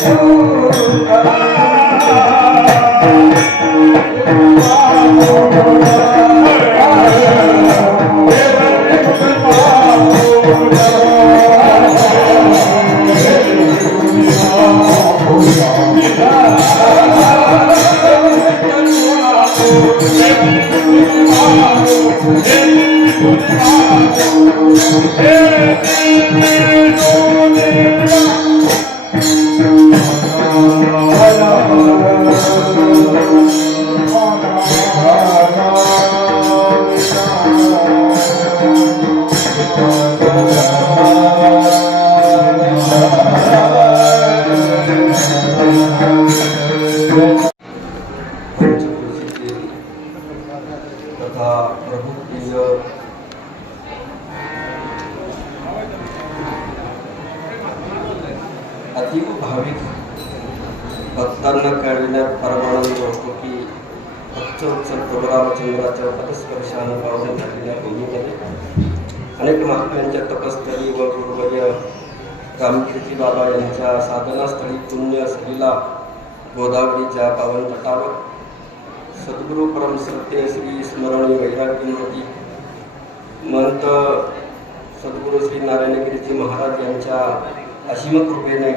तथा प्रभु प्रिय अतीव भाविक भक्तांना कळविण्यात परमानंद होतो की भक्त उत्सव प्रभू रामचंद्राच्या पदस्पर्शानं पावन झालेल्या भूमीमध्ये अनेक महात्म्यांच्या तपस्थळी व गुरुवर्य रामकीर्ती बाबा यांच्या साधनास्थळी पुण्य सलीला गोदावरीच्या पावन तटावर सद्गुरु परम सत्य श्री स्मरणीय वैराग्यमूर्ती महंत सद्गुरु श्री नारायणगिरीजी महाराज यांच्या असीम कृपेने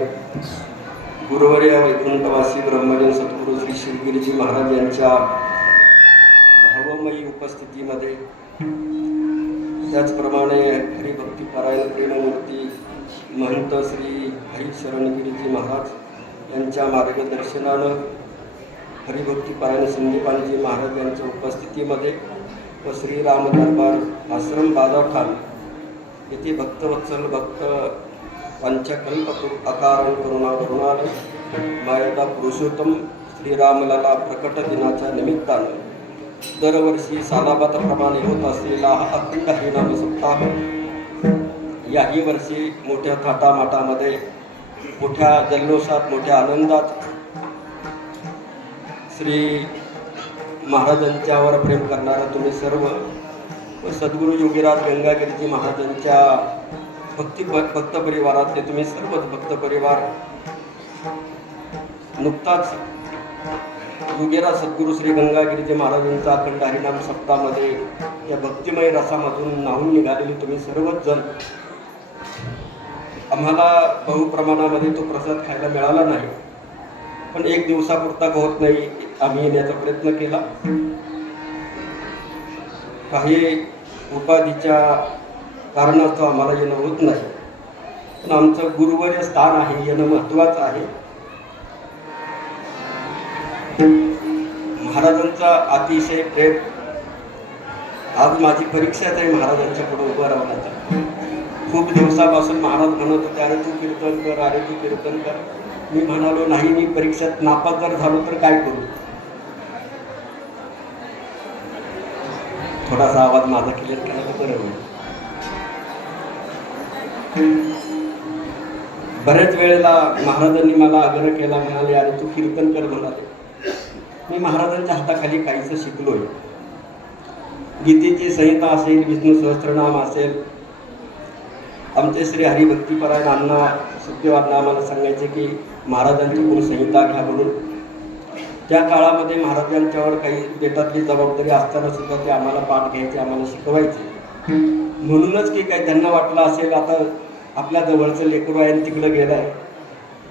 गुरुवर्य वैकुंठवासी ब्रह्मजन सद्गुरु श्री शिवगिरीजी महाराज यांच्या भावमयी उपस्थितीमध्ये त्याचप्रमाणे हरिभक्तीपरायण प्रेममूर्ती महंत श्री हरी शरणगिरीजी महाराज यांच्या मार्गदर्शनानं हरिभक्तीपरायण संदीपानजी महाराज यांच्या उपस्थितीमध्ये व श्रीराम दरबार आश्रम बाजारखान येथे भक्तवत्सल भक्त पंचकल्प अकारण करुणा करुणालय मायदा पुरुषोत्तम श्रीरामलला प्रकट दिनाच्या निमित्तानं दरवर्षी सालाबादप्रमाणे होत असलेला हा अखंड हरिनाम सप्ताह याही वर्षी मोठ्या थाटामाटामध्ये मोठ्या जल्लोषात मोठ्या आनंदात श्री महाराजांच्यावर प्रेम करणारा तुम्ही सर्व व सद्गुरू योगीराज गंगागिरीजी महाराजांच्या भक्त परिवारातले तुम्ही सर्वच भक्त परिवार नुकताच योगीराज सद्गुरू श्री गंगागिरीजी महाराजांचा अखंड हरिनाम सप्ताहामध्ये या भक्तिमय रसामधून न्हाऊन निघालेले तुम्ही सर्वच जण आम्हाला बहुप्रमाणामध्ये तो प्रसाद खायला मिळाला नाही, पण एक दिवसापुरता होत नाही, आम्ही येण्याचा प्रयत्न केला. काही उपाधीच्या कारणास्तव आम्हाला येणं होत नाही, पण आमचं गुरुवर्य स्थान आहे, येणं महत्त्वाचं आहे. महाराजांचा अतिशय प्रेम. आज माझी परीक्षाच आहे महाराजांच्या पुढे उभं राहण्याचा. खूप दिवसापासून महाराज म्हणत होते, अरे तू कीर्तन कर, अरे तू कीर्तन कर. मी म्हणालो नाही, मी परीक्षेत नापास जर झालो तर काय करू. थोडासा आवाज माझा क्लिअर केला तर बरं होईल. बऱ्याच वेळेला महाराजांनी मला आग्रह केला, म्हणाले अरे तू कीर्तन कर म्हणाले. मी महाराजांच्या हाताखाली काहीच शिकलोय. गीतेची संहिता असेल, विष्णू सहस्त्रनाम असेल, आमचे श्री हरिभक्तीपरायण अण्णा सुखदेव अण्णा आम्हाला सांगायचे की महाराजांची गुरुसंहिता घ्या म्हणून. त्या काळामध्ये महाराजांच्यावर काही बेटातली जबाबदारी असताना सुद्धा ते आम्हाला पाठ घ्यायचे, आम्हाला शिकवायचे. म्हणूनच की काय त्यांना वाटलं असेल आता आपल्या जवळचं लेकरू आहे तिकडं गेलं आहे,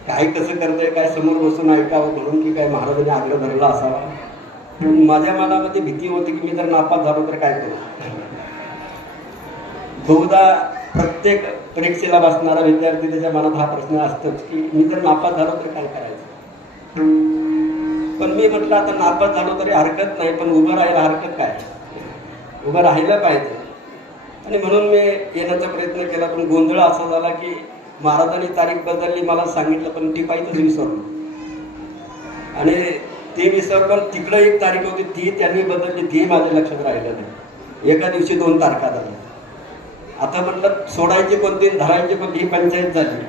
काय कसं करतंय, काय समोर बसून ऐकावं म्हणून की काय महाराजांनी आग्रह धरला असावा. माझ्या मनामध्ये भीती होती की मी जर नापास झालो तर काय करू. बहुधा प्रत्येक परीक्षेला बसणारा विद्यार्थी त्याच्या मनात हा प्रश्न असतोच की मी जर नापास झालो तर काय करायचं. पण मी म्हटलं आता नापास झालो तरी हरकत नाही, पण उभं राहायला हरकत काय, उभं राहायला पाहिजे. आणि म्हणून मी येण्याचा प्रयत्न केला, पण गोंधळ असा झाला की महाराजांनी तारीख बदलली, मला सांगितलं, पण टिपायचंच विसरलो. आणि ते विसरलो, तिकडं एक तारीख होती ती त्यांनी बदलली, ती माझ्या लक्षात राहिलं नाही. एका दिवशी 2 तारखा झाल्या. आता म्हटलं सोडायची कोणती धरायची कोणती, ही पंचायत झाली.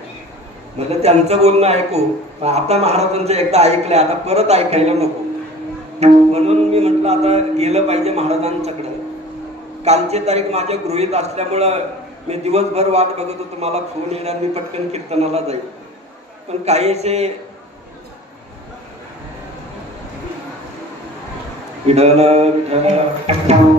म्हटलं त्यांचं बोलणं ऐकू, पण आता महाराजांचं एकदा ऐकलंय, आता परत ऐकायला नको. म्हणून मी म्हटलं आता गेलं पाहिजे महाराजांच्याकडे. कालची तारीख माझ्या गृहीत असल्यामुळं मी दिवसभर वाट बघत होतो, मला फोन येईल आणि मी पटकन कीर्तनाला जाईल. पण काहीसे विठ्ठल विठ्ठल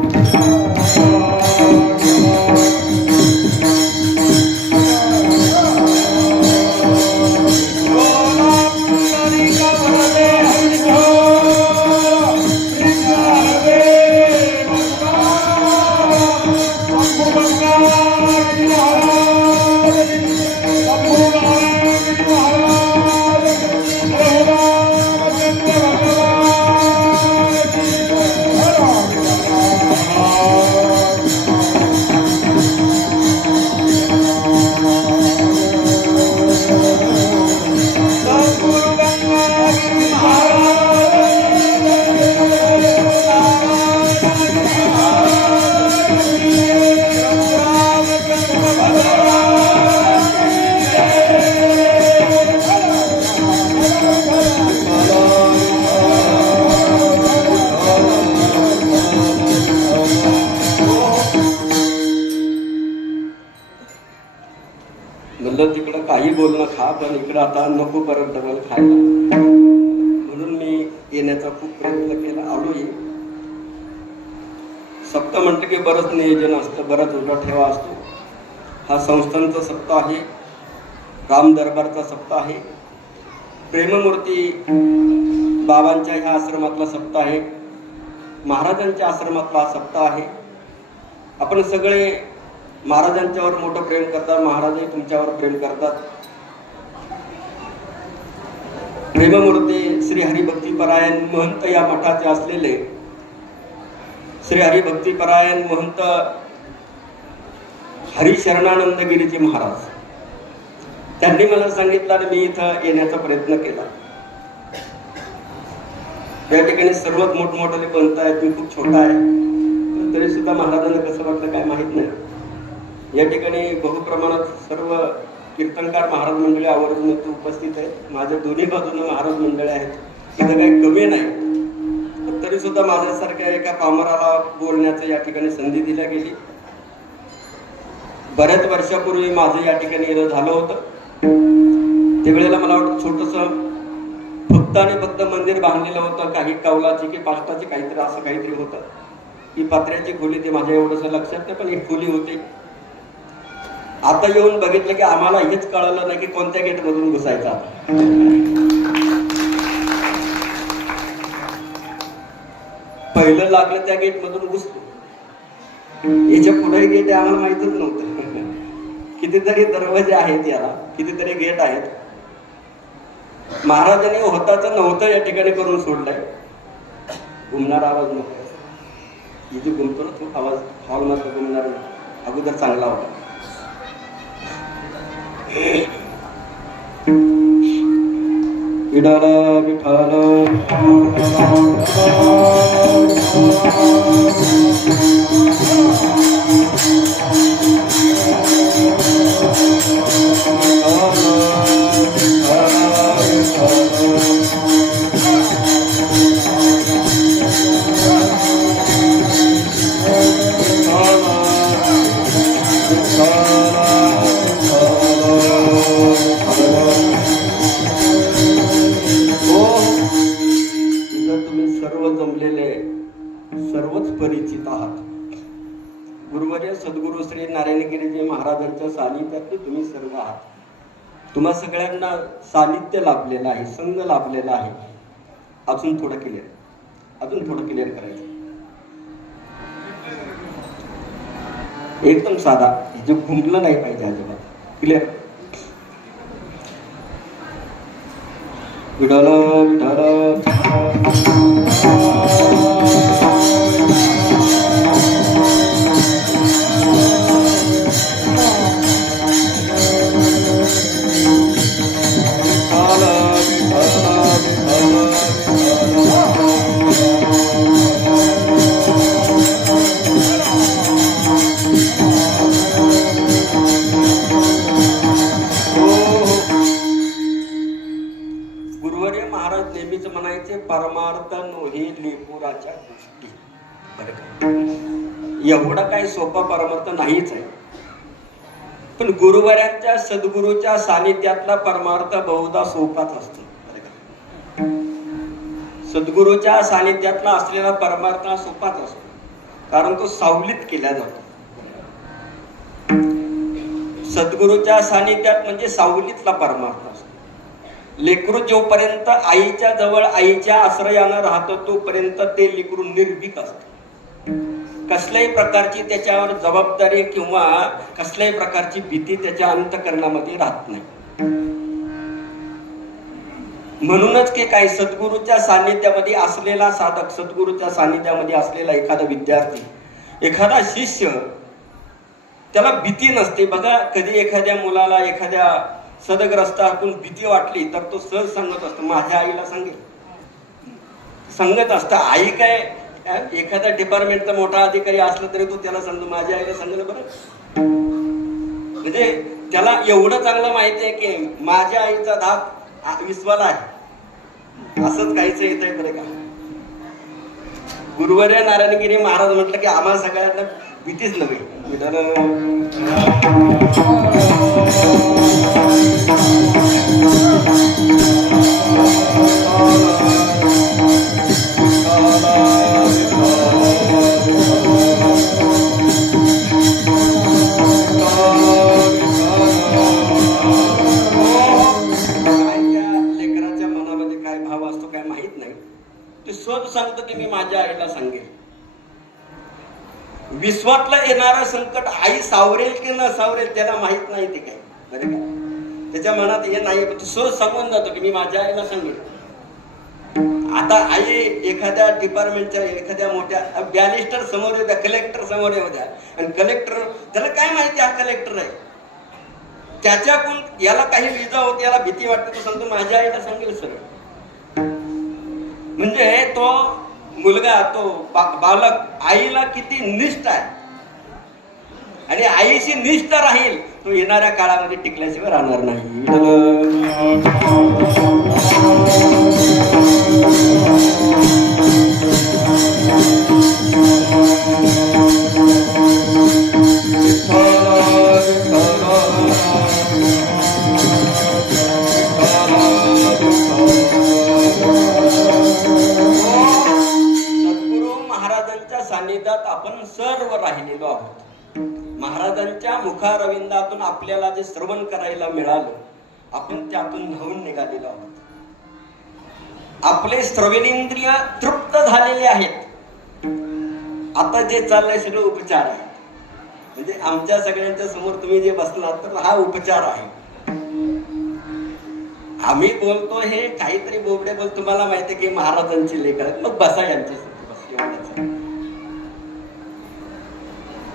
म्हणलं तिकडं काही बोलणं खा, पण इकडं आता नको परत डबल खायला, म्हणून मी येण्याचा खूप प्रयत्न केला. आलोही. सप्ताह म्हटलं की बरंच नियोजन असतं, बराच उभा ठेवा असतो. हा संस्थांचा सप्ताह आहे, राम दरबारचा सप्ताह आहे, प्रेममूर्ती बाबांच्या ह्या आश्रमातला सप्ताह आहे, महाराजांच्या आश्रमातला हा सप्ताह आहे. आपण सगळे महाराजांच्यावर मोठं प्रेम करतात, महाराजही तुमच्यावर प्रेम करतात. प्रेममूर्ती श्री हरिभक्तीपरायण महंत या मठाचे असलेले श्री हरिभक्तीपरायण महंत हरिशरणानंदगिरीजी महाराज, त्यांनी मला सांगितलं आणि मी इथं येण्याचा प्रयत्न केला. या ठिकाणी सर्वात मोठमोठाले पंत आहेत, मी खूप छोटा आहे, पण तरी सुद्धा महाराजांना कसं वाटलं काय माहित नाही. या ठिकाणी बहुप्रमाणात सर्व कीर्तनकार महाराज मंडळी आवर्जून उपस्थित आहेत. माझ्या दोन्ही बाजूने महाराज मंडळी आहेत, इथं काही कमी नाही. तरी सुद्धा माझ्यासारख्या एका पामराला बोलण्याचं या ठिकाणी संधी दिल्या गेली. बऱ्याच वर्षापूर्वी माझं या ठिकाणी येणं झालं होतं. त्यावेळेला मला वाटतं छोटंसं फक्त आणि फक्त मंदिर बांधलेलं होतं, काही कौलाची की पाष्टाची काहीतरी असं काहीतरी होतं. ही पात्र्याची खोली, ते माझ्या एवढंसं लक्षात नाही, पण एक खोली होती. आता येऊन बघितलं की आम्हाला हेच कळलं नाही की कोणत्या गेट मधून घुसायचं. पहिलं लागलं त्या गेट मधून घुसलो. याच्या पुढे गेट आहे आम्हाला माहितच नव्हतं. कितीतरी दरवाजे आहेत याला, कितीतरी गेट आहेत. महाराजांनी होताच नव्हतं या ठिकाणी करून सोडलंय. घुमणारा आवाज नको, इथे घुमतो ना तो आवाज, हॉल मध्ये घुमणार अगोदर चांगला होता. विठ्ठल विठ्ठल सर्वच परिचित आहात. गुरुवर्य सद्गुरु श्री नारायणगिरीजी महाराजांच्या सानिध्यातले तुम्ही सर्व आहात. तुम्हा सगळ्यांना सानिध्य लाभलेलं आहे, संग लाभलेला आहे. अजून थोडं क्लिअर करायचं. एकदम साधा, जे घुमलं नाही पाहिजे अजिबात. क्लिअर. विठ्ठल विठ्ठल परमार्थ नोहे लेपुराच्या गोष्टी. एवढा काही सोपा परमार्थ नाहीच आहे, पण गुरुवर्यांच्या सद्गुरूच्या सानिध्यातला परमार्थ बहुधा सोपाच असतो. सद्गुरूच्या सानिध्यातला असलेला परमार्थ हा सोपाच असतो, कारण तो सावलीत केला जातो. सद्गुरूच्या सानिध्यात म्हणजे सावलीतला परमार्थ असतो. लेकरू जोपर्यंत आईच्या जवळ आईच्या आश्रयानं राहतो तोपर्यंत ते लेकरू निर्भीक असतं. कसल्याही प्रकारची त्याच्यावर जबाबदारी किंवा कसल्याही प्रकारची भीती त्याच्या अंतःकरणामध्ये राहत नाही. म्हणूनच की काय, सद्गुरूच्या सानिध्यामध्ये असलेला साधक, सद्गुरूच्या सानिध्यामध्ये असलेला एखादा विद्यार्थी, एखादा शिष्य, त्याला भीती नसते. बघा, कधी एखाद्या मुलाला एखाद्या सदग्रस्तातून भीती वाटली तर तो सहज सांगत असतो, माझ्या आईला सांगेल, सांगत असतं. आई काय, एखादा डिपार्टमेंटचा मोठा अधिकारी असला तरी तो त्याला सांगतो माझ्या आईला सांगेल बरं. म्हणजे त्याला एवढं चांगलं माहिती आहे की माझ्या आईचा धाक विश्वाला आहे. असंच काहीच येत आहे बरं का. गुरुवर्य नारायणगिरी महाराज म्हटलं की आम्हाला सगळ्यांना भीतीच नव्हे. लेकराच्या मनामध्ये काय भाव असतो काय माहित नाही. ते सहज सांगतो की मी माझ्या आईला सांगेल. विश्वातलं येणारं संकट आई सावरेल की न सावरेल त्याला माहित नाही ते काय, बरं का. त्याच्या मनात हे नाही, पण सहज सांगून जातो की मी माझ्या आईला सांगेल. आता आई एखाद्या डिपार्टमेंटच्या एखाद्या मोठ्या बॅरिस्टर समोर येऊ द्या, कलेक्टर समोर येऊ द्या, आणि कलेक्टर, त्याला काय माहिती हा कलेक्टर आहे, त्याच्याकडून याला काही विजा होते, याला भीती वाटते, तो सांगतो माझ्या आईला सांगेल सरळ. म्हणजे तो मुलगा, तो बालक आईला किती निष्ठ आहे आणि आईशी निष्ठ राहील, तो येणाऱ्या काळामध्ये टिकल्याशिवाय राहणार नाही. सानिध्यात आपण सर्व राहिलेलो आहोत. महाराजांच्या मुखारविंदातून आपल्याला जे श्रवण करायला मिळालं, आपण त्यातून धावून निघालेलो आहोत. आपले श्रवणेंद्रिय तृप्त झालेले आहेत. आता जे चाललंय सगळं उपचार आहे. म्हणजे आमच्या सगळ्यांच्या समोर तुम्ही जे बसलात तर हा उपचार आहे. आम्ही बोलतो हे काहीतरी बोबडे बोल, तुम्हाला माहिती की महाराजांची लेख आहेत, मग बसा यांच्यासाठी बस. एवढंच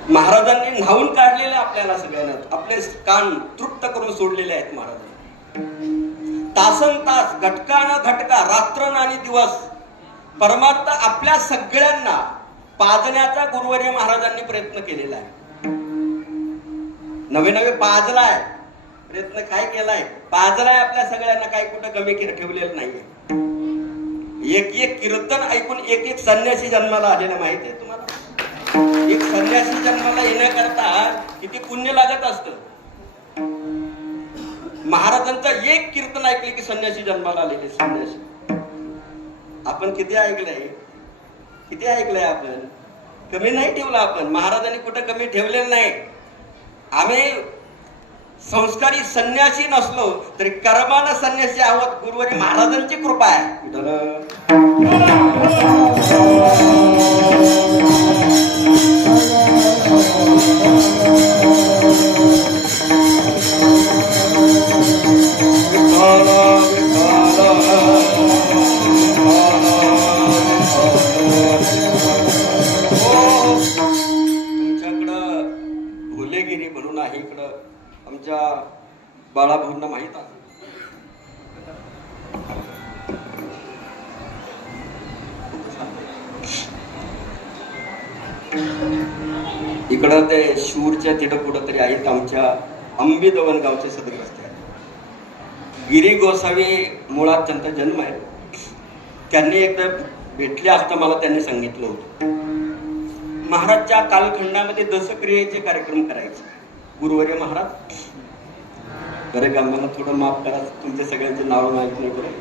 महाराजांनी न्हावून काढलेले आपल्याला सगळ्यांना, आपले कान तृप्त करून सोडलेले आहेत महाराजांनी. तासन तास, घटका न घटका, रात्र आणि दिवस परमार्थ आपल्या सगळ्यांना पाजण्याचा गुरुवर्य महाराजांनी प्रयत्न केलेला आहे. नवे नवे पाजलाय, प्रयत्न काय केलाय, पाजलाय आपल्या सगळ्यांना, काही कुठं कमी ठेवलेलं नाहीये. एक एक कीर्तन ऐकून एक एक संन्यासी जन्माला आलेला माहिती आहे तुम्हाला. एक संन्यासी जन्माला येण्याकरता किती पुण्य लागत असतं. महाराजांचं एक कीर्तन ऐकले की संन्यासी जन्माला आलेले. संन्यासी आपण किती ऐकलंय, किती ऐकलंय आपण, कमी नाही ठेवलं आपण. महाराजांनी कुठं कमी ठेवलेलं नाही. आम्ही संस्कारी संन्यासी नसलो तरी कर्मानं संन्यासी आहोत. गुरुवारी महाराजांची कृपा आहे. तुमच्याकडं भोलेगिरी म्हणून आहे, इकडं आमच्या बाळाभाऊंना माहित आहे. इकडं ते शूरच्या तिथं कुठं तरी आहेत आमच्या अंबिदवन गावचे सदग्रस्त आहेत. गिरी गोसावी मुळात त्यांचा जन्म आहे. त्यांनी एकदा भेटले असता मला त्यांनी सांगितलं होतं, महाराजच्या कालखंडामध्ये दशक्रियेचे कार्यक्रम करायचे. गुरुवर्य महाराज, बरं का, मला थोडं माफ करा, तुमच्या सगळ्यांचे नाव माहित नाही बरं.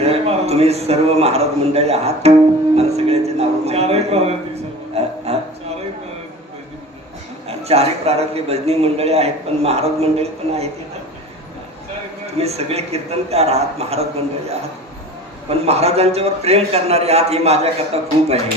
तुम्ही सर्व महाराज मंडळी आहात. मला सगळ्यांचे नाव चारही प्रारंभी भजनी मंडळी आहेत, पण महाराज मंडळी पण आहेत. तुम्ही सगळे कीर्तनकार आहात, महाराज मंडळी आहात, पण महाराजांच्यावर प्रेम करणारे आहात. ही माझ्याकरता खूप आहे.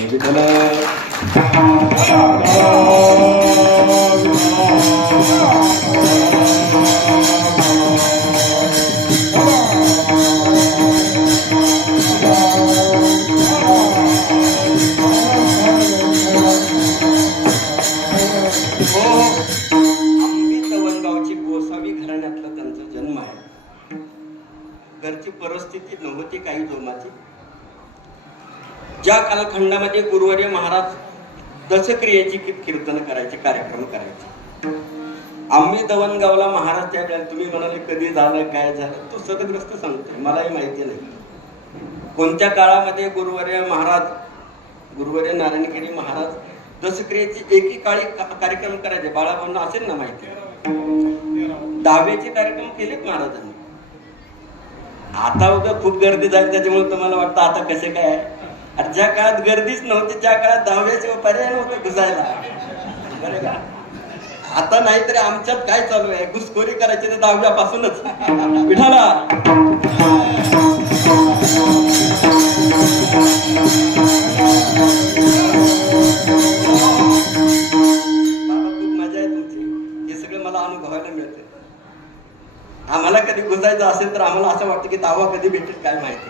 घरची परिस्थिती नव्हती काही जोमाची. ज्या कालखंडामध्ये गुरुवर्य महाराज दशक्रियेची कीर्तन करायचे, कार्यक्रम करायचे. आम्ही दवणगावला महाराज त्या वेळेला तुम्ही म्हणाले कधी झालं काय झालं, तो सदग्रस्त सांगतोय, मलाही माहिती नाही कोणत्या काळामध्ये गुरुवर्य नारायणगिरी महाराज दशक्रियेची एकेकाळी कार्यक्रम करायचे. बाळाभाऊंना असेल ना माहिती, 10वेचे कार्यक्रम केलेत महाराजांनी. आता उद्या खूप गर्दी झाली त्याच्यामुळे तुम्हाला वाटतं आता कसे काय. ज्या काळात गर्दीच नव्हती त्या काळात 10वेचे पर्याय नव्हतं घुसायला, बरं का. आता नाहीतरी आमच्यात काय चालू आहे, घुसखोरी करायची तर 10व्यापासूनच. विठाला खूप मजा आहे तुमची. हे सगळं मला अनुभवायला मिळते. आम्हाला कधी घुसायचं असेल तर आम्हाला असं वाटतं की 10वा कधी भेटेल काय माहिती.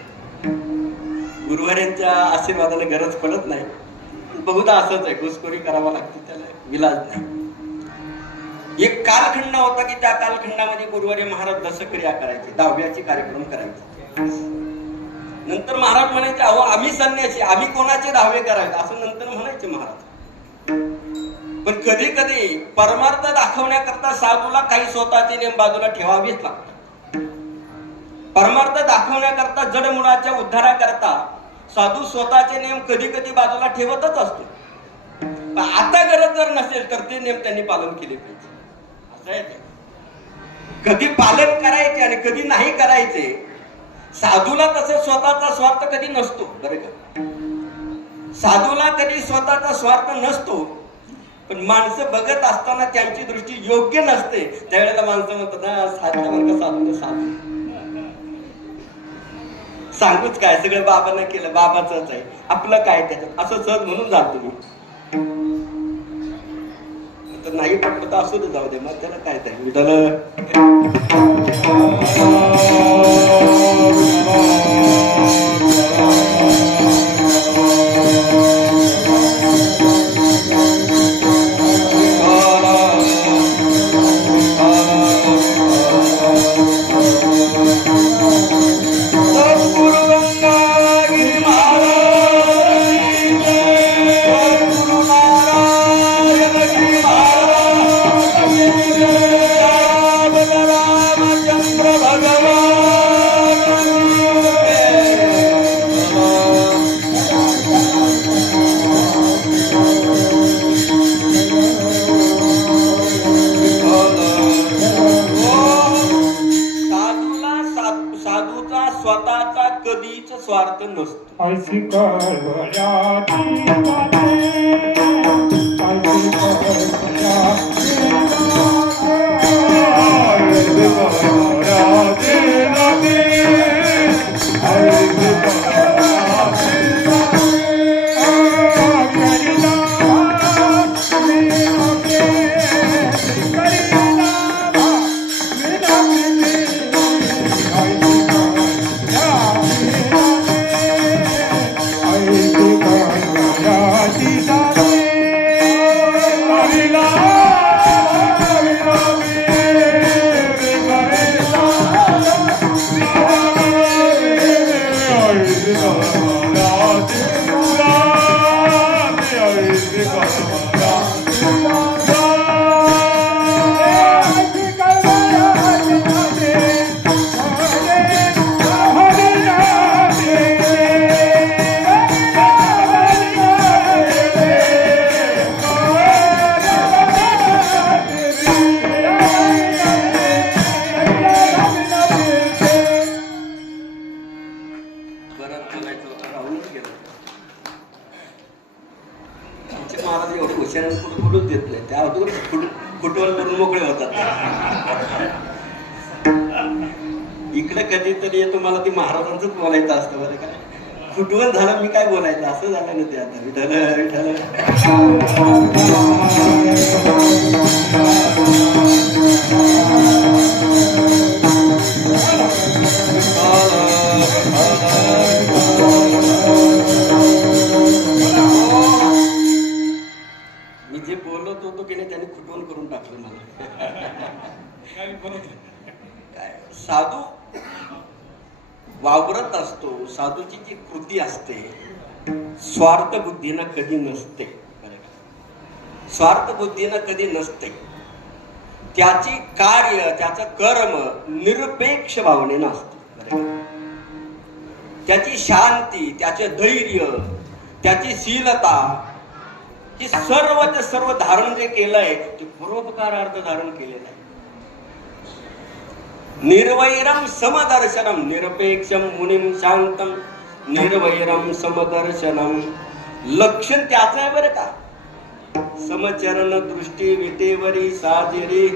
गुरुवाऱ्यांच्या आशीर्वादाने गरज पडत नाही. बहुधा असंच आहे, घुसखोरी करावा लागते, त्याला विलाज नाही. एक कालखंड होता की त्या कालखंडामध्ये गुरुवारी महाराज दशक्रिया करायचे, 10व्याचे कार्यक्रम करायचे. नंतर महाराज म्हणायचे अहो आम्ही संन्यासी, आम्ही कोणाचे 10वे करायचे असं नंतर म्हणायचे महाराज. पण कधी कधी परमार्थ दाखवण्याकरता साधूला काही स्वतःचे नेम बाजूला ठेवावेच लागतात. परमार्थ दाखवण्याकरता जडमुळाच्या उद्धाराकरता साधू स्वतःचे नेम कधी कधी बाजूला ठेवतच असतो. पण आता गरज जर नसेल तर ते नेम त्यांनी पालन केले पाहिजे. असं आहे ते. कधी पालन करायचे आणि कधी नाही करायचे. साधूला तसं स्वतःचा स्वार्थ कधी नसतो, बरं का. साधूला कधी स्वतःचा स्वार्थ नसतो. पण माणसं बघत असताना त्यांची दृष्टी योग्य नसते, त्यावेळेला माणसं म्हणतात ना साधल्यावर का साधू साधू. सांगूच काय, सगळं बाबांना केलं, बाबाच आहे, आपलं काय त्याच्यात, असं सहज म्हणून जातो मी. तर नाही पटलं तर असू दे, जाऊ दे, मग त्याला काय ते विठाला. स्वतःचा कधीच स्वार्थ नसतो. ऐसी कळवळ्याची इकडे कधीतरी येतो, मला ती महाराजांचंच बोलायचं असतं बरं काय. कुठवून झालं मी काय बोलायचं असं झालं ना ते आता. विठ्ठल विठ्ठल मी जे बोलत होतो की नाही त्याने खुटवून करून टाकलं मला. काय साधू वावरत असतो, साधूची जी कृती असते स्वार्थ बुद्धीनं कधी नसते. स्वार्थ बुद्धीनं कधी नसते. त्याची कार्य, त्याचं कर्म निरपेक्ष भावनेनं असते. त्याची शांती, त्याचे धैर्य, त्याची शीलता, हे सर्व धारण जे केलंय ते परोपकारार्थ धारण केलेलं आहे. निर्वैरम समदर्शनम निरपेक्षम मुनिम शांतम निर्वैरम समदर्शनम. लक्षण त्याचं आहे बरं का. समचरण दृष्टी विटेवरी साजिरी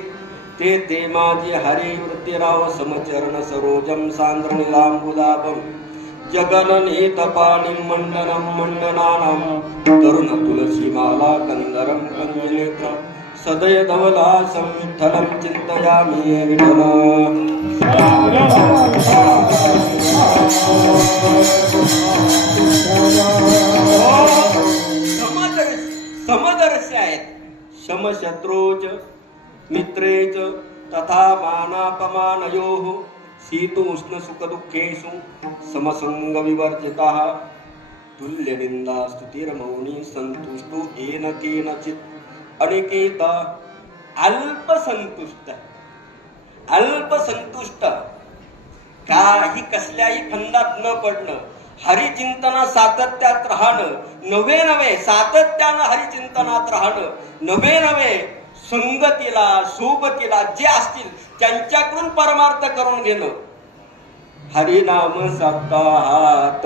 ते ते माझे हरी वृत्तीराव समचरण सरोजम सांद्र निलांबुदाभम जगननी तपानी मंडनम मंडनानाम तरुण तुलसी माला कंदरम कंजनेत्रम सदय धवला संविठ्ठलम चिंतयामि विठ्ठल. समदर्शी आहेत. समशत्रूच मित्रेच तथा मानापमानयोः शीतोष्ण सुख दुःखेषु समसंग विवर्जिताः तुल्य निंदा स्तुतिर्मौनी संतुष्टो येन केनचित् अनिकेता. अल्पसंतुष्ट अल्पसंतुष्ट, काही कसल्याही फंदात न पडणं, हरिचिंतना सातत्यात राहणं, नवे सातत्यानं हरिचिंतनात राहणं, नवे संगतीला सोबतीला जे असतील त्यांच्याकडून परमार्थ करून घेणं. हरिनाम सप्ताहात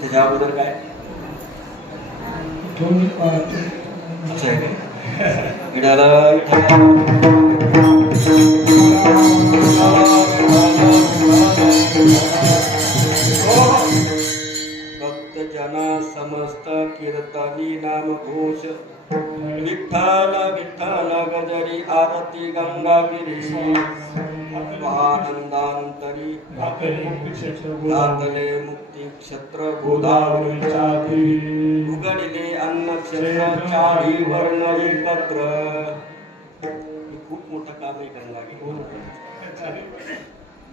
त्याच्या अगोदर काय असं आहे भक्त जना समस्त कीर्तनी नाम घोष विठ्ठल विठ्ठल गजरी आरती गंगागिरी आनंदांतरी घातले मुक्ती क्षत्र गोदावरी उघडले अन्न क्षेत्र चारी वर्ण एकत्र. खूप मोठं काम आहे गंगागिरी.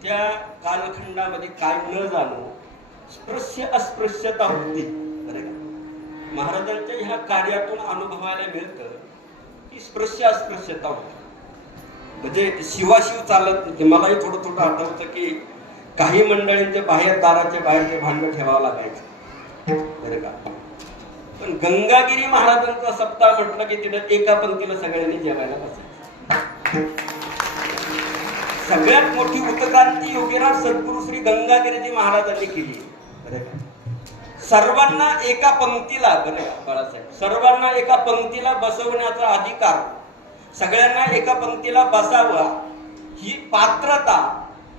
त्या कालखंडामध्ये काय न जाणो स्पृश्य अस्पृश्यता होती. महाराजांच्या ह्या कार्यातून अनुभवायला मिळतं की स्पृश्य अस्पृश्यता होती. म्हणजे शिवाशिव चालत नाही. मलाही थोडं थोडं आठवतं की काही मंडळींचे बाहेर दाराच्या बाहेरचे भांड ठेवावं लागायचं बरं का. पण गंगागिरी महाराजांचा सप्ताह म्हटलं की तिथं एका पंक्तीला सगळ्यांनी जेवायला बसायचं. सगळ्यात मोठी उत्क्रांती योगीराज सद्गुरू श्री गंगागिरीजी महाराजांनी केली बरं का. सर्वांना एका पंक्तीला बरं का बाळासाहेब, सर्वांना एका पंक्तीला बसवण्याचा अधिकार, सगळ्यांना एका पंक्तीला बसावा ही पात्रता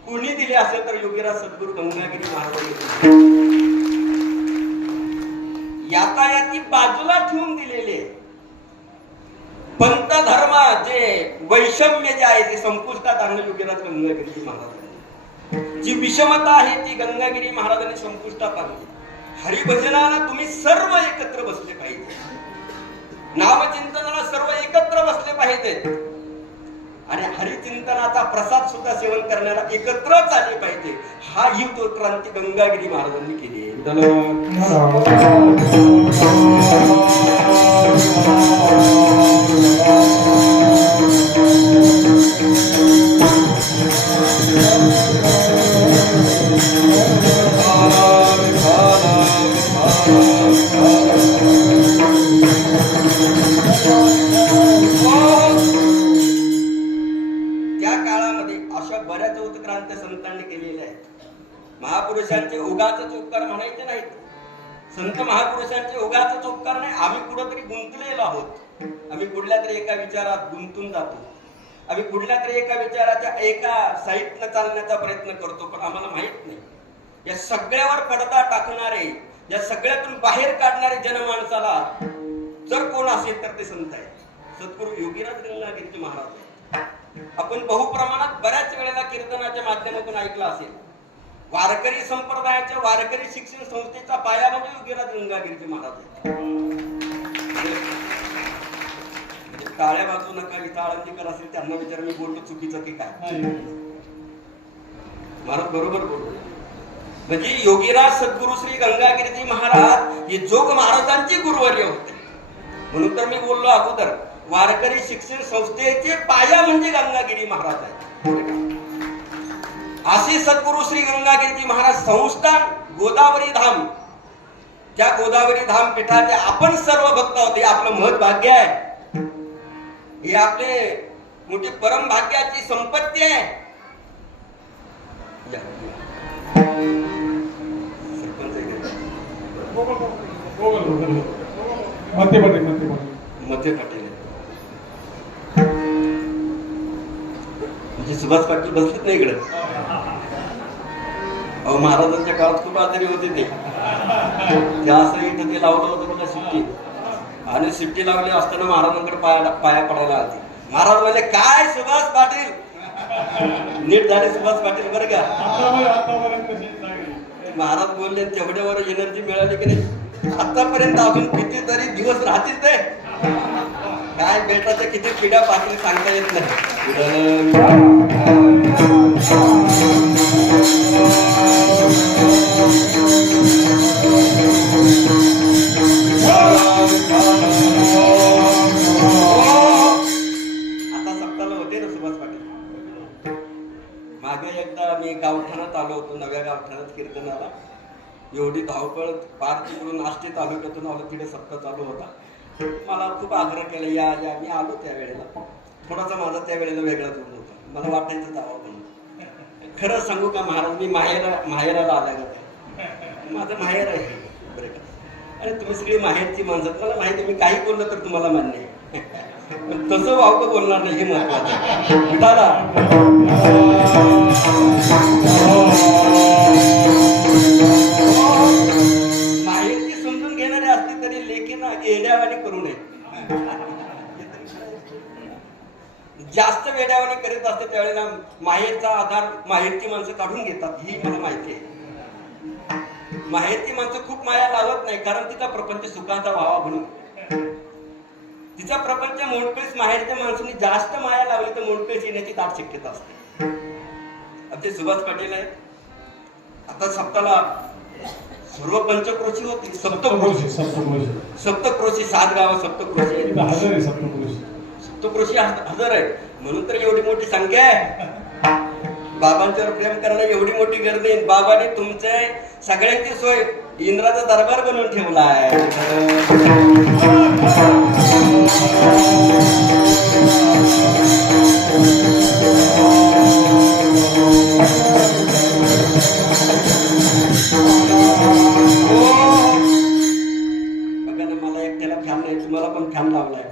कोणी दिली असेल तर योगीराज सद्गुरू गंगागिरी महाराजांनी यातायाती बाजूला ठेवून दिलेले. पंथ धर्म जे वैषम्य जे आहे ते संपुष्टात आणलं योगीराज गंगागिरी महाराजांनी. जी विषमता आहे ती गंगागिरी महाराजांनी संपुष्टात आणली. हरिभजनाला तुम्ही सर्व एकत्र बसले पाहिजे, नामचिंतनाला सर्व एकत्र बसले पाहिजेत आणि हरिचिंतनाचा प्रसाद सुद्धा सेवन करण्याला एकत्रच आले पाहिजे. हा युद्ध क्रांती गंगागिरी महाराजांनी केली आहे. त्या काळामध्ये अशा बऱ्याच उत्क्रांती संतांनी केलेल्या आहेत. महापुरुषांचे उगाचच उपकार म्हणायचे नाहीत. संत महापुरुषांचे उगाचच उपकार नाही. आम्ही कुठंतरी गुंतलेलो आहोत. आम्ही कुठल्या तरी एका विचारात गुंतून जातो. आम्ही कुठल्या तरी एका विचाराच्या एका साईडनं चालण्याचा प्रयत्न करतो, पण आम्हाला माहित नाही या सगळ्यावर पडदा टाकणारे, या सगळ्यातून बाहेर काढणारे जनमानसाला जर कोण असेल तर ते संत आहेत. सद्गुरू योगीराज गंगागिरी महाराज आहेत. आपण बहुप्रमाणात बऱ्याच वेळेला कीर्तनाच्या माध्यमातून ऐकलं असेल. वारकरी संप्रदायाच्या वारकरी शिक्षण संस्थेचा पाया म्हणजे योगीराज गंगागिरी महाराज आहेत. टाळ्या वाजवू नका, इथं आळंदीकर असेल त्यांना विचार मी बोलतो चुकीचं की काय. महाराज बरोबर बोलतो. म्हणजे योगीराज सद्गुरू श्री गंगागिरीजी महाराज हे जोग महाराजांचे गुरुवर्य होते. म्हणून तर मी बोललो अगोदर, वारकरी शिक्षण संस्थेचे पाया म्हणजे गंगागिरी महाराज आहेत. असे सद्गुरू श्री गंगागिरीजी महाराज संस्थान गोदावरी धाम, त्या गोदावरी धाम पीठाचे आपण सर्व भक्त होते. आपलं महत् भाग्य आहे. हे आपले मोठी परम भाग्याची संपत्ती आहे. मते पाटील म्हणजे सुभाष पाटील बसलेत नाही इकडे. अहो महाराजांच्या काळात खूप आजारी होते ते असं इथं ते लावलं होतं बघा शिट्टी, आणि शिट्टी लावली असताना महाराजांकडे पाया पडायला आली. महाराज म्हणजे काय सुभाष पाटील नीट झाले सुभाष पाटील बरं का. महाराज बोलले तेवढ्यावर एनर्जी मिळाली की नाही. आतापर्यंत अजून कितीतरी दिवस राहतील ते. काय बेटाच्या किती पिढ्या पाटील सांगता येत नाही. आता सप्ताला होते ना सुभाष पाटील. मागे एकदा मी गावठाणात आलो होतो, नव्या गावठाणात कीर्तनाला. एवढी धावपळ पार तिकडून आष्टी तालुक्यातून आलो, तिथे सप्ताह चालू होता. मला खूप आग्रह केला या या. मी आलो त्यावेळेला. थोडासा माझा त्यावेळेला वेगळा जोड होता. मला वाटायचं जावं म्हणून. खरं सांगू का महाराज, मी माहेराला आल्या का माझं माहेर आहे बरं का. आणि तुम्ही सगळी माहेरची माणसं, मला माहिती मी काही बोललं तर तुम्हाला मान्य आहे. पण तसं वावकं बोलणार नाही हे महत्वाचं. विठाला माहेरची समजून घेणारी असली तरी लेकीना येड्यावानी करू नये. जास्त वेड्यावानी करीत असते त्यावेळेला माहेरचा आधार माहेरची माणसं काढून घेतात, ही मला माहिती आहे. माहेरची माणसं खूप माया लावत नाही, कारण तिचा प्रपंच सुखाचा व्हावा म्हणून. तिचा प्रपंच मोडपेस माहेरच्या माणसांनी जास्त माया लावली तर मोडपेस येण्याची दाट शक्यता असते. आमचे सुभाष पाटील आहेत. आता सप्ताला सर्व पंचक्रोशी होती. सप्तक्रोशी 7 गाव सप्तक्रोशी सप्तक्रोशी हजर आहे. म्हणून तर एवढी मोठी संख्या आहे. बाबांच्यावर प्रेम करणं एवढी मोठी गर्दी. बाबांनी तुमचे सगळ्यांची सोय इंद्राचा दरबार बनवून ठेवला आहे. बघा ना, मला एकट्याला फॅन नाही, तुम्हाला पण फॅन लावलाय.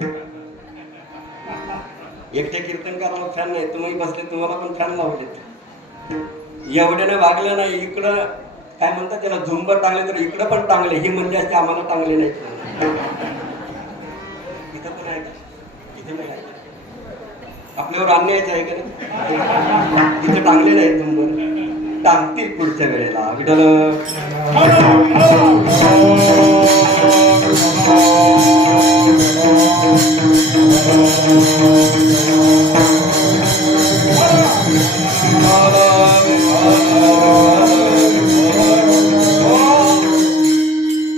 एकट्या कीर्तनकाराला फॅन नाही, तुम्ही बसले तुम्हाला पण फॅन लावलेत. एवढ्यानं वागलं नाही. इकडं काय म्हणतात त्याला झुंबर टांगले तर इकडं पण टांगले. हे म्हणजे असते आम्हाला टांगले नाहीत. इथं पण आहे इथे नाही आहे. आपल्यावर अन्यायच आहे का नाही? इथे टांगले नाही तुमवर, टांगतील पुढच्या वेळेला. विठ्ठल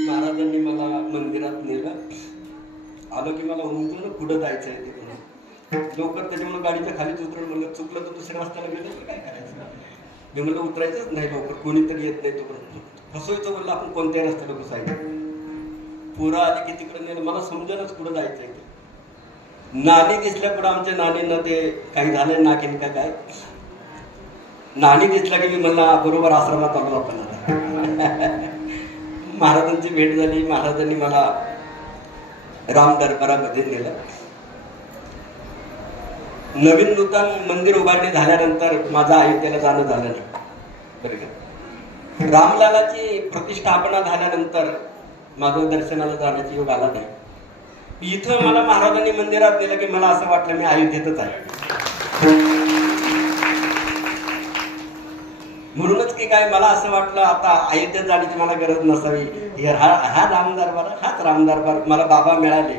महाराजांनी मला मंदिरात नेलं. आलो की मला उंचून पुढं जायचं आहे तिथे लवकर. त्याच्यामुळे गाडीच्या खालीच उतरून म्हणलं चुकलं तर दुसऱ्या रस्त्याला गेलं तर काय करायचं. मी म्हणलं उतरायचंच नाही लवकर, कोणीतरी येत नाही तोपर्यंत फसवायचं. म्हणलं आपण कोणत्याही रस्त्याला घुसायचं. पोरं आली की तिकडे नेलं. मला समजेनच पुढं जायचं आहे. नाणी दिसल्या पुढं आमच्या नाणीनं ते काही झालं नाकीन का काय. नाणी दिसला की मी म्हणला बरोबर आश्रमात आलो आपण आता. महाराजांची भेट झाली. महाराजांनी मला राम दरबारामध्ये नेलं. नवीन नूतन मंदिर उभारणी झाल्यानंतर माझं अयोध्येला जाणं झालं नाही. बरं का. रामलालाची प्रतिष्ठापना झाल्यानंतर माझं दर्शनाला जाण्याची योग आला नाही. इथं मला महाराजांनी मंदिरात नेलं की मला असं वाटलं मी अयोध्येतच आहे. म्हणूनच की काय मला असं वाटलं आता अयोध्येत जाण्याची मला गरज नसावी. हा राम दरबार, हाच राम दरबार. मला बाबा मिळाले.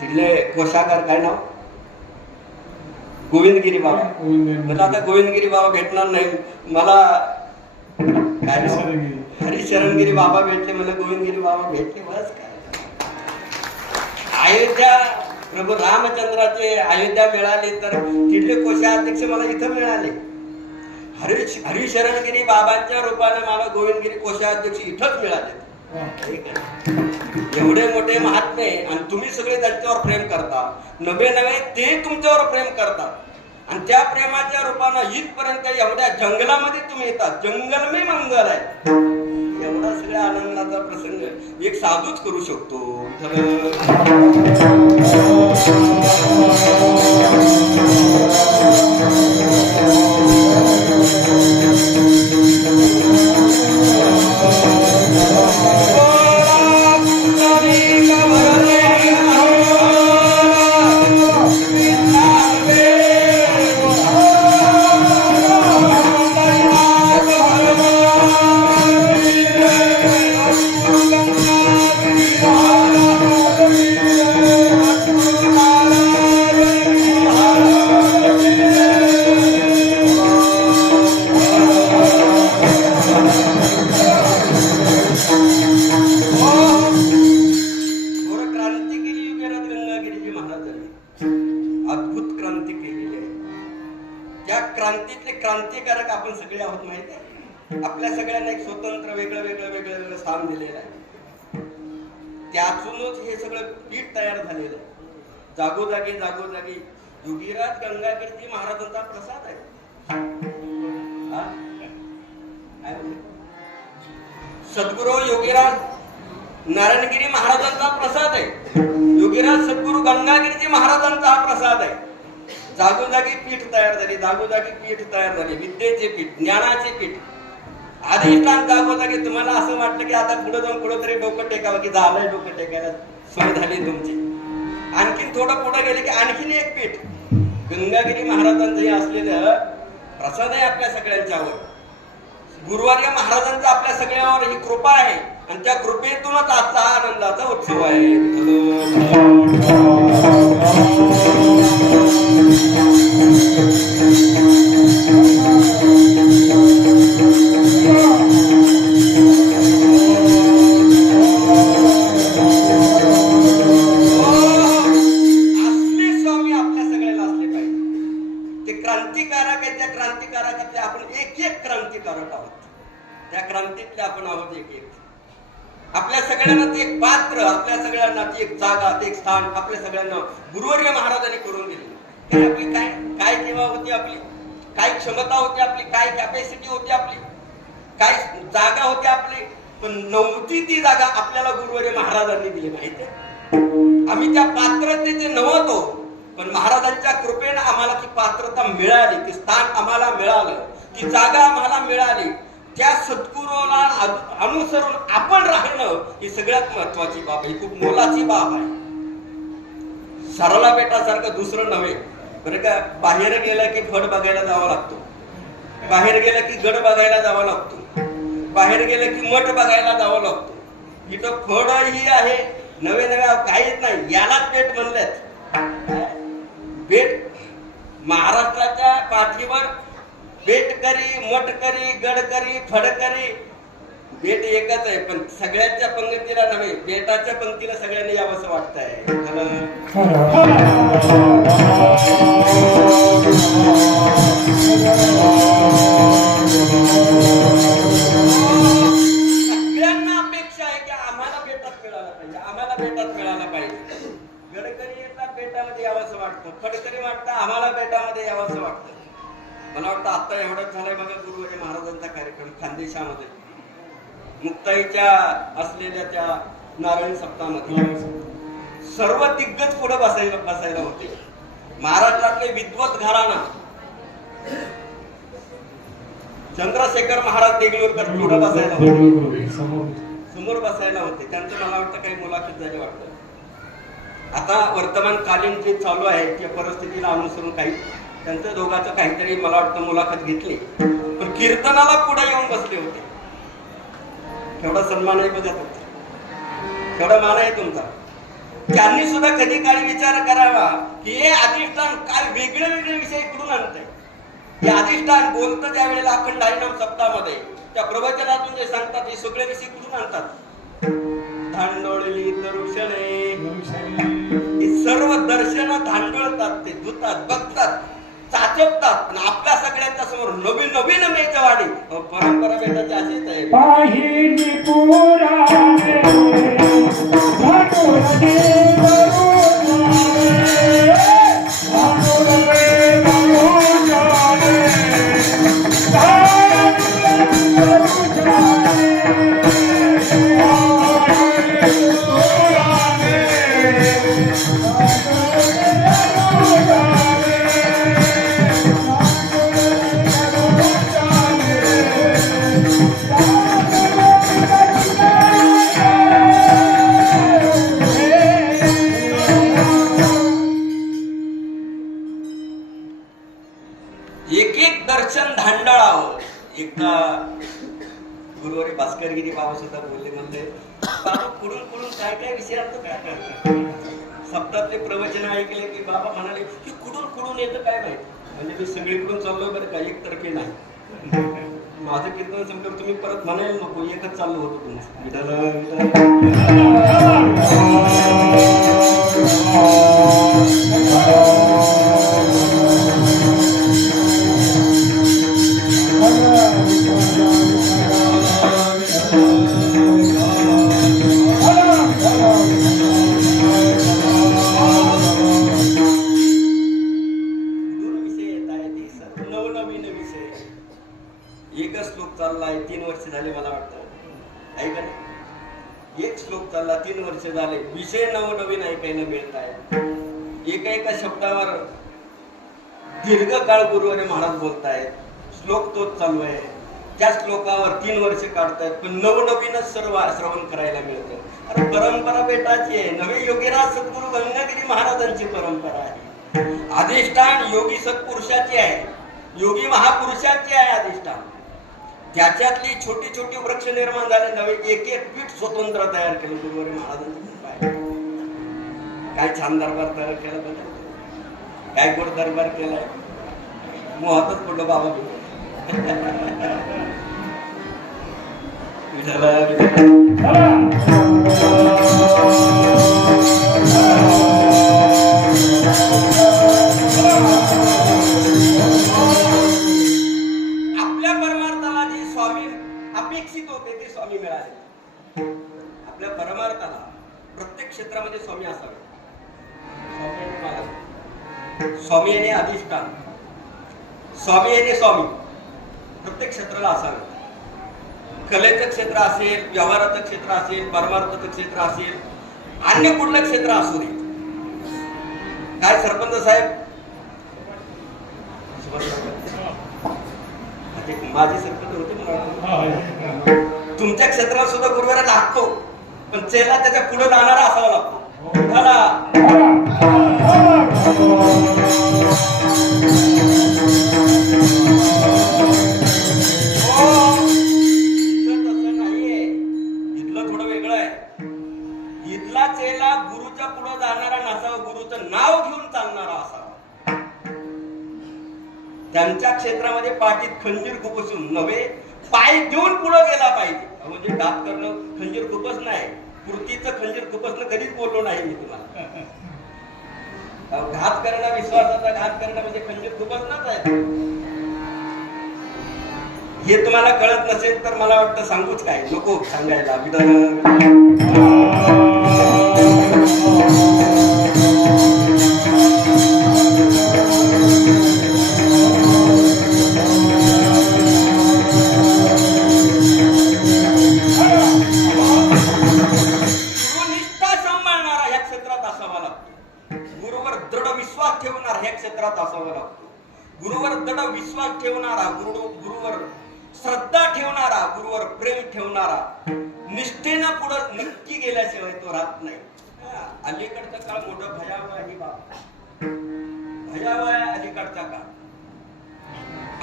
तिथले कोशागार काय नाव, गोविंदगिरी बाबा. मला आता गोविंदगिरी बाबा भेटणार नाही. मला काय हरिशरणगिरी बाबा भेटले. मला गोविंदगिरी बाबा भेटले. बस काय अयोध्या प्रभू रामचंद्राचे अयोध्या मिळाली तर तिथले कोशाध्यक्ष मला इथं मिळाले. हरिशरणगिरी बाबांच्या रूपाने मला गोविंदगिरी कोशाध्यक्ष इथंच मिळाले. एवढे मोठे महात्मे आणि तुम्ही सगळे त्यांच्यावर प्रेम करता. नवे नवे ते तुमच्यावर प्रेम करतात आणि त्या प्रेमाच्या रूपानं इथपर्यंत एवढ्या जंगलामध्ये तुम्ही येतात. जंगल में मंगल आहे. एवढा सगळ्या आनंदाचा प्रसंग एक साधूच करू शकतो. क्रांतिकारक आपण सगळे आहोत माहिती आहे. आपल्या सगळ्यांना एक स्वतंत्र वेगळं स्थान दिलेलं आहे. त्यातूनच हे सगळं पीठ तयार झालेलं आहे. जागोजागी योगीराज गंगागिरीजी महाराजांचा प्रसाद आहे. सद्गुरू योगीराज नारायणगिरी महाराजांचा प्रसाद आहे. योगीराज सद्गुरू गंगागिरीजी महाराजांचा हा प्रसाद आहे. जागोजागी पीठ तयार झाली. विद्येचे पीठ, ज्ञानाचे पीठ, अधिष्ठान जागोजागी. तुम्हाला असं वाटलं की आता पुढे जाऊन कुठेतरी डोकं टेकावं की झालंय डोकं टेकायला सोय झाली तुमची. आणखीन थोडं पुढे गेले की आणखीन एक पीठ गंगागिरी महाराजांचं हे असलेलं प्रसाद आहे आपल्या सगळ्यांच्यावर. गुरुवार्य महाराजांचा आपल्या सगळ्यांवर ही कृपा आहे आणि त्या कृपेतूनच आजचा हा आनंदाचा उत्सव आहे. त्या क्रांतीतले आपण आहोत एक. आपल्या सगळ्यांना ते एक पात्र, आपल्या सगळ्यांना ती एक जागा, ते एक स्थान आपल्या सगळ्यांना गुरुवर्य महाराजांनी करून दिले. आपली काय किंवा होती, आपली काय क्षमता होती, आपली काय कॅपॅसिटी होती, आपली काय जागा होती आपली, पण नव्हती ती जागा आपल्याला गुरुवर्य महाराजांनी दिली. माहिती आम्ही त्या पात्रतेचे नव्हतो, पण महाराजांच्या कृपेने आम्हाला ती पात्रता मिळाली, ती स्थान आम्हाला मिळालं, ती जागा आम्हाला मिळाली. त्या सद्गुरूला अनुसरून आपण राहणं ही सगळ्यात महत्वाची बाब आहे, खूप मोलाची बाब आहे. सरला बेटासारखं दुसरं नव्हे बरं का. बाहेर गेलं की फड बघायला जावं लागतो, बाहेर गेलं की गड बघायला जावं लागतो, बाहेर गेलं की मठ बघायला जावं लागतो. इथं फड ही आहे, नवे नव्या काहीच नाही, यालाच बेट म्हणल्यात. बेट महाराष्ट्राच्या पाठीवर बेटकरी, मठकरी, गडकरी, फडकरी बेट एकच आहे, पण सगळ्यांच्या पंक्तीला नव्हे, बेटाच्या पंक्तीला सगळ्यांनी यावंसं वाटतंय. सगळ्यांना अपेक्षा आहे की आम्हाला बेटात मिळाला पाहिजे, आम्हाला बेटात मिळाला पाहिजे. गडकरी येतात बेटामध्ये यावंसं वाटतं, फडकरी वाटतं आम्हाला बेटामध्ये यावंसं वाटतं. मला वाटतं आता एवढंच झालंय बघा गुरुवारी महाराजांचा कार्यक्रम खानदेशामध्ये मुक्ताईच्या असलेल्या त्या नारायण सप्ताहामध्ये सर्व दिग्गज पुढे बसायला होते. महाराष्ट्रातले विद्वत घराणा चंद्रशेखर महाराज देगलूरकर पुढे बसायला होते, समोर बसायला होते. त्यांचं मला वाटतं काही मुलाखत झाली वाटतं. आता वर्तमानकालीन जे चालू आहे त्या परिस्थितीला अनुसरून काही त्यांचं दोघांचं काहीतरी मला वाटतं मुलाखत घेतली, पण कीर्तनाला पुढे येऊन बसले होते. केवढा सन्मान आहे बघा तुमचा, केवढा मान आहे तुमचा. त्यांनी सुद्धा कधी काळी विचार करावा की हे अधिष्ठान काय वेगळे वेगळे विषय कुठून आणतंय. हे अधिष्ठान बोलतं त्यावेळेला अखंड हरिनाम सप्ताहामध्ये त्या प्रवचनातून जे सांगतात हे सगळे विषय कुठून आणतात. धांडोळली दर्शने, हे सर्व दर्शन धांडोळतात, ते धुतात, बघतात, चाचपतात, पण आपल्या सगळ्यांच्या समोर नवीन नवीन मेजवानी परंपरा बेटाची अशीच आहे. एक एक दर्शन धांडळावं. एकदा गुरुवारी भास्करगिरी बाबा सुद्धा बोलले, म्हणले बाबा कुडून कुडून काय काय विषयात काय करतात. सप्ताहातले प्रवचन ऐकले की बाबा म्हणाले की कुडून कुडून येतं काय माहिती. म्हणजे मी सगळीकडून चाललोय बरं का, एकतर्फे नाही. माझं कीर्तन संपलं तुम्ही परत म्हणायला नको, एकच चाललो होतो तुमचं. एकच श्लोक चाललाय, 3 वर्ष झाले मला वाटतं ऐका ना. एक श्लोक चालला 3 वर्ष झाले, विषय नवनवीन ऐकायला मिळत आहे. एका शब्दावर दीर्घ काळ गुरुवारी महाराज बोलतायत, श्लोक तोच चालू आहे. त्या श्लोकावर 3 वर्ष काढतायत, पण नवनवीनच सर्व श्रवण करायला मिळतं. अरे परंपरा बेटाची आहे, नवे योगीराज सद्गुरु गंगागिरी महाराजांची परंपरा आहे. अधिष्ठान योगी सत्पुरुषाची आहे, योगी महापुरुषाची आहे अधिष्ठान. त्याच्यातली छोटी छोटी वृक्ष निर्माण झाले, नवे एक एक पीठ स्वतंत्र तयार केलं गुरुवारी महाराजांची कृपा आहे. काय छान दरबार तयार केला बघा, काय गोड दरबार केलाय, मोहातच पडलो बाबा. आपल्या परमार्थाला जे स्वामी अपेक्षित होते ते स्वामी मिळाले. आपल्या परमार्थाला प्रत्येक क्षेत्रामध्ये स्वामी असावे. स्वामी आणि अधिष्ठान, स्वामी आणि स्वामी प्रत्येक क्षेत्राला असावे. कलेचं क्षेत्र असेल, व्यवहाराचं क्षेत्र असेल, परमार्थाचं क्षेत्र असेल, अन्य कुठलं क्षेत्र असू दे. काय सरपंच साहेब, माझे सरपंच होते मला, तुमच्या क्षेत्रात सुद्धा गुरुवार लागतो, पण चेला त्याच्या पुढे जाणारा असावा लागतो. तुमचं नाव घेऊन चालणारा असावा. त्यांच्या क्षेत्रामध्ये पाठीत खंजीर खुपसून नव्हे पाय देऊन पुढे गेला पाहिजे. म्हणजे घात करणं खंजीर खुपस नाही, पूर्तीचं खंजीर खुपसणं कधीच बोललो नाही मी तुम्हाला. घात करणं, विश्वासाचा घात करणं म्हणजे खंजीर खुपसणंच आहे. हे तुम्हाला कळत नसेल तर मला वाटतं सांगूच काय नको सांगायला. गुरुवर दृढ विश्वास ठेवणारा, गुरुवर श्रद्धा ठेवणारा, गुरुवर प्रेम ठेवणारा निष्ठेनं पुढे नक्की गेल्याशिवाय तो राहत नाही. अलीकडचा काळ मोठा भयावह आहे बाबा, भयावह आहे अलीकडचा काळ.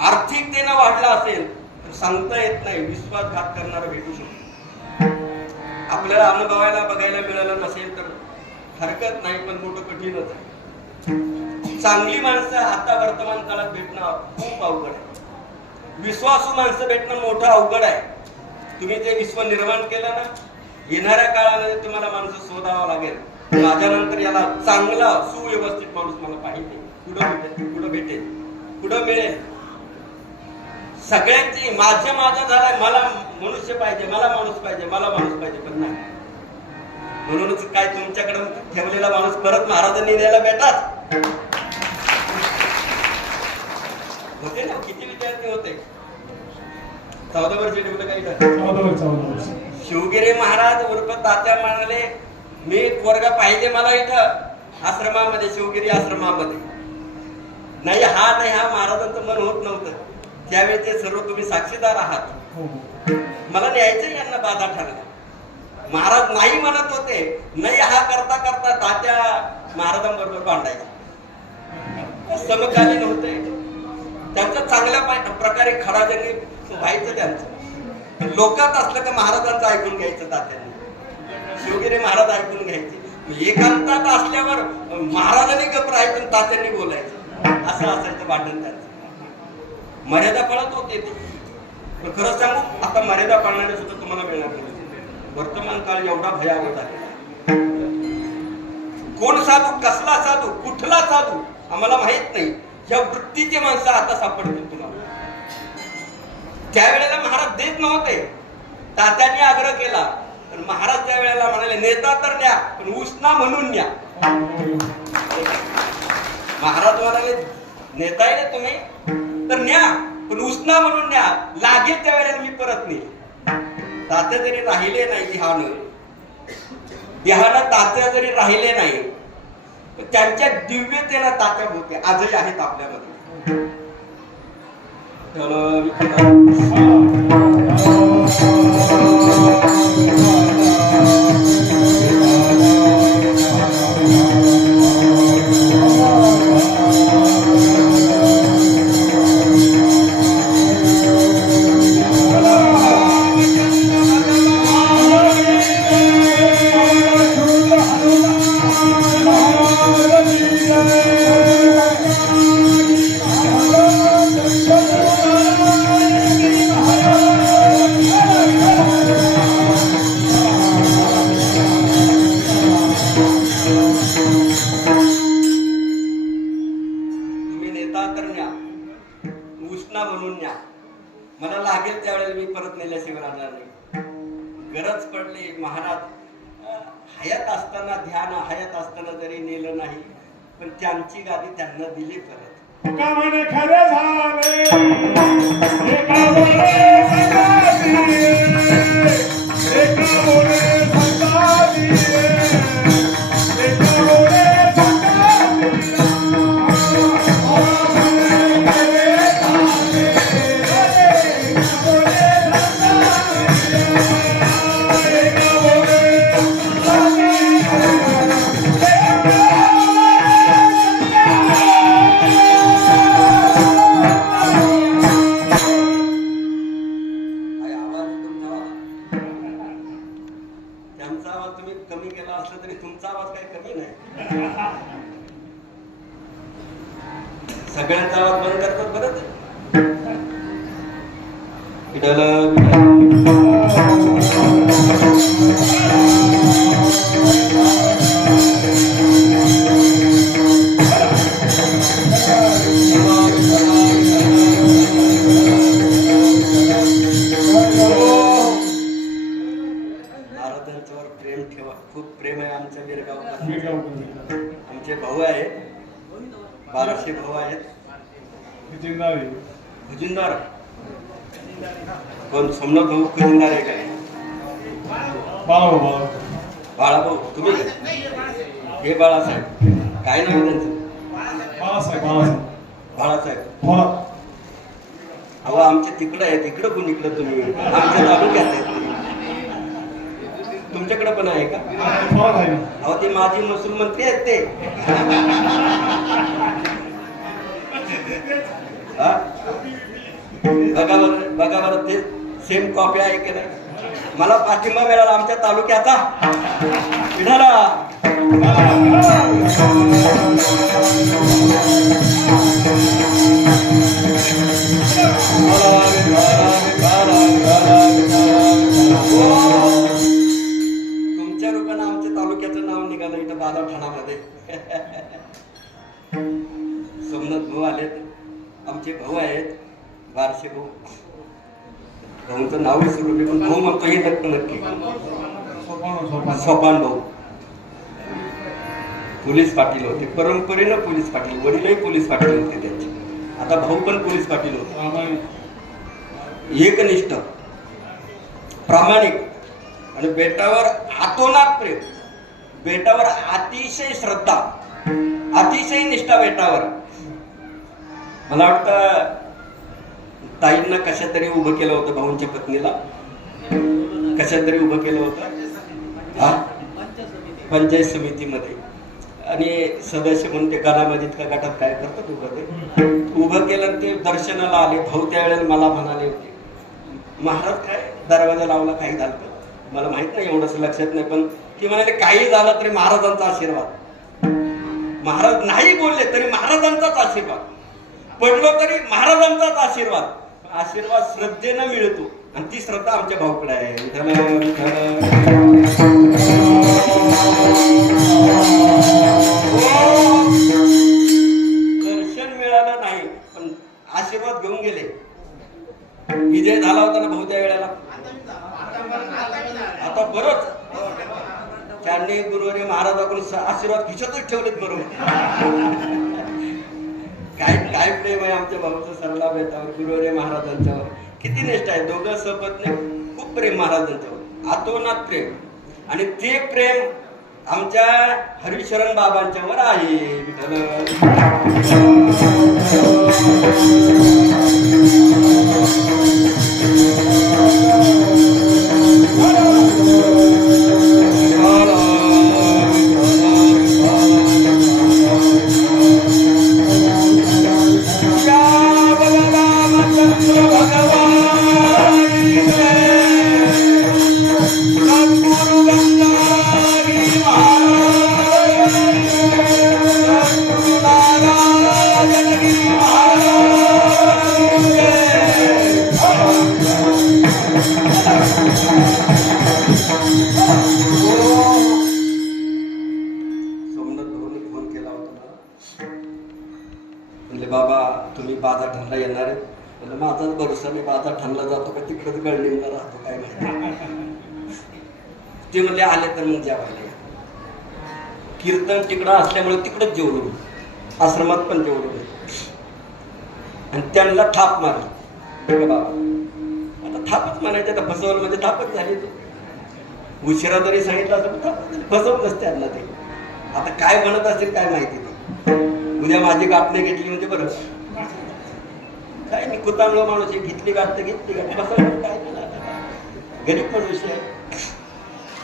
आर्थिकतेनं वाढला असेल तर सांगता येत नाही, विश्वासघात करणारा भेटू शकतो. आपल्याला अनुभवायला बघायला मिळालं नसेल तर हरकत नाही, पण मोठं कठीणच आहे. चांगली माणसं आता वर्तमान काळात भेटणं खूप अवघड आहे. विश्वासू माणसं भेटणं मोठं अवघड आहे. तुम्ही जे विश्व निर्माण केलं ना, येणाऱ्या काळामध्ये तुम्हाला माणसं शोधावं लागेल. माझ्यानंतर याला चांगला सुव्यवस्थित माणूस मला पाहिजे. कुठं मिळेल. सगळ्यांची माझं झालंय, मला मनुष्य पाहिजे, मला माणूस पाहिजे, पण नाही. म्हणूनच काय तुमच्याकडे ठेवलेला माणूस परत महाराजांनी द्यायला भेटाच होते ना. किती विद्यार्थी होते? 14 वर्ष ठेवलं काही. 14 वर्ष. शिवगिरी महाराज उर्फ तात्या म्हणाले, मी एक वर्ग पाहिजे मला इथं आश्रमामध्ये, शिवगिरी आश्रमामध्ये. नाही हा महाराजांचं मन होत नव्हतं. त्यावेळेचे सर्व तुम्ही साक्षीदार आहात. मला न्यायचं यांना बाधा ठरला. महाराज नाही म्हणत होते. नाही हा करता करता तात्या महाराजांबरोबर भांडायचा. समकालीन होते. त्यांचं चांगल्या प्रकारे खडाजंगी व्हायचं. त्यांचं लोकात असलं का महाराजांचं ऐकून घ्यायचं तात्यांनी. शिवगिरी महाराज ऐकून घ्यायचे. एकांतात असल्यावर महाराजांनी गप राहायचं, तात्यांनी बोलायचं. असं असायचं भांडण त्यांचं. मर्यादा पळत होते ते. पण खरं सांगू, आता मर्यादा पाळणारे सुद्धा तुम्हाला मिळणार नाही. वर्तमान काळ एवढा भयावह आहे. कोण साधू, कसला साधू, कुठला साधू आम्हाला माहित नाही. या वृत्तीचे माणसं आता सापडतील तुम्हाला. त्यावेळेला महाराज देत नव्हते. तात्यांनी आग्रह केला, पण महाराज त्या वेळेला म्हणाले, नेता तर न्या, पण उष्णा म्हणून न्या. महाराज म्हणाले, नेता आहे ना तुम्ही तर न्या, पण उष्णा म्हणून न्या. लागेल त्या वेळेला मी परत नेईल. तात्या जरी राहिले नाही देहानं तात्या जरी राहिले नाही, त्यांच्या दिव्यतेनं तात्या होते, आजही आहेत आपल्यामध्ये. मला लागेल त्यावेळेला मी परत नेल्याशिवाय राहणार नाही. गरज पडली महाराज हयात असताना, ध्यान हयात असताना जरी नेलं नाही, पण त्यांची गादी त्यांना दिली परत. कमी सगळ्यांचा आवाज बंद करतात बरं ते. विठ्ठल विठ्ठल. महाराजांच्यावर प्रेम ठेवा. खूप प्रेम आहे आमच्या वीरगाव. आमचे भाऊ आहेत, 1200 भाऊ आहेत. खजिनदार कोण? सोमनाथ भाऊ खजिनदार आहे काय? बाळाभाऊ. तुम्ही हे बाळासाहेब काय नाव आहे त्यांचं? बाळासाहेब. अहो आमचे तिकडं आहे. तिकडं कोण? इकडं तुम्ही आमच्या तालुक्यात आहेत. तुमच्याकडे पण आहे का? अहो ते माजी महसूल मंत्री आहेत ते. बघा बरं ते सेम कॉपी आहे की नाही? मला पाठिंबा मिळाला आमच्या तालुक्याचा. तुमच्या रूपानं आमच्या तालुक्याचं नाव निघालं इथं बाजारठाणामध्ये. सोमनाथ भाऊ आलेत, आमचे भाऊ आहेत 1200 भाऊ. भाऊंचं नाव विसरू नये पण भाऊ म्हणतो हे नक्की. सोपान भाऊ पोलीस पाटील होते, परंपरेनं पोलीस पाटील. वडीलही पोलीस पाटील होते त्यांचे. आता भाऊ पण पोलीस पाटील होते. एकनिष्ठ, प्रामाणिक आणि बेटावर आतोनात प्रेम, बेटावर अतिशय श्रद्धा, अतिशय निष्ठा बेटावर. मला वाटतं ताईंना कशा तरी उभं केलं होतं, भाऊंच्या पत्नीला कशा तरी उभं केलं होतं हा पंचायत समितीमध्ये. आणि सदस्य म्हणून ते गालामध्ये का गटात काय करतात उभं केलं. ते दर्शनाला आले भाऊ. त्यावेळेला मला म्हणाले होते, महाराज काय दरवाजा लावला, काही झालं मला माहित नाही, एवढंच लक्षात नाही, पण ती म्हणाले काही झालं तरी महाराजांचा आशीर्वाद. महाराज नाही बोलले तरी महाराजांचाच आशीर्वाद, पडलो तरी महाराजांचाच आशीर्वाद. आशीर्वाद श्रद्धेनं मिळतो आणि ती श्रद्धा आमच्या भाऊकडे आहे. दर्शन मिळालं नाही पण आशीर्वाद घेऊन गेले. विजय झाला होता ना भाऊ त्या वेळेला. आता बरंच त्यांनी गुरुवारी महाराजाकडून आशीर्वाद खिशातच ठेवलेत. बरोबर काय काय प्रेम आहे आमच्या भाऊचं सरला बेटावर, गुरुवारी महाराजांच्यावर. किती निष्ठा आहे. दोघं सोबत खूप प्रेम महाराजांच्यावर, आतोनात प्रेम. आणि ते प्रेम आमच्या हरिशरण बाबांच्यावर आहे. बाबा तुम्ही बाजार ठाणला येणार आहे. म्हणजे माझाच भरोसा मी बाजार ठाणला जातो का तिकडच गळणीला राहतो काय माहिती. ते म्हणले आले तर मग जेवायला. कीर्तन तिकडं असल्यामुळे तिकडच जेवलो, आश्रमात पण जेवलो. आणि त्यांना थाप मारली. बाबा आता थापच म्हणायचे, आता फसवलं म्हणजे थापच झाली. उशिरा जरी सांगितलं असं फसवतच त्यांना ते. आता काय म्हणत असेल काय माहिती. उद्या माझी गाठणे घेतली म्हणजे बरं काय. मी कुतांगलो माणूस आहे, घेतली गाठ तर घेतली गाठ, फसवलं काय गरीब पण विषय आहे.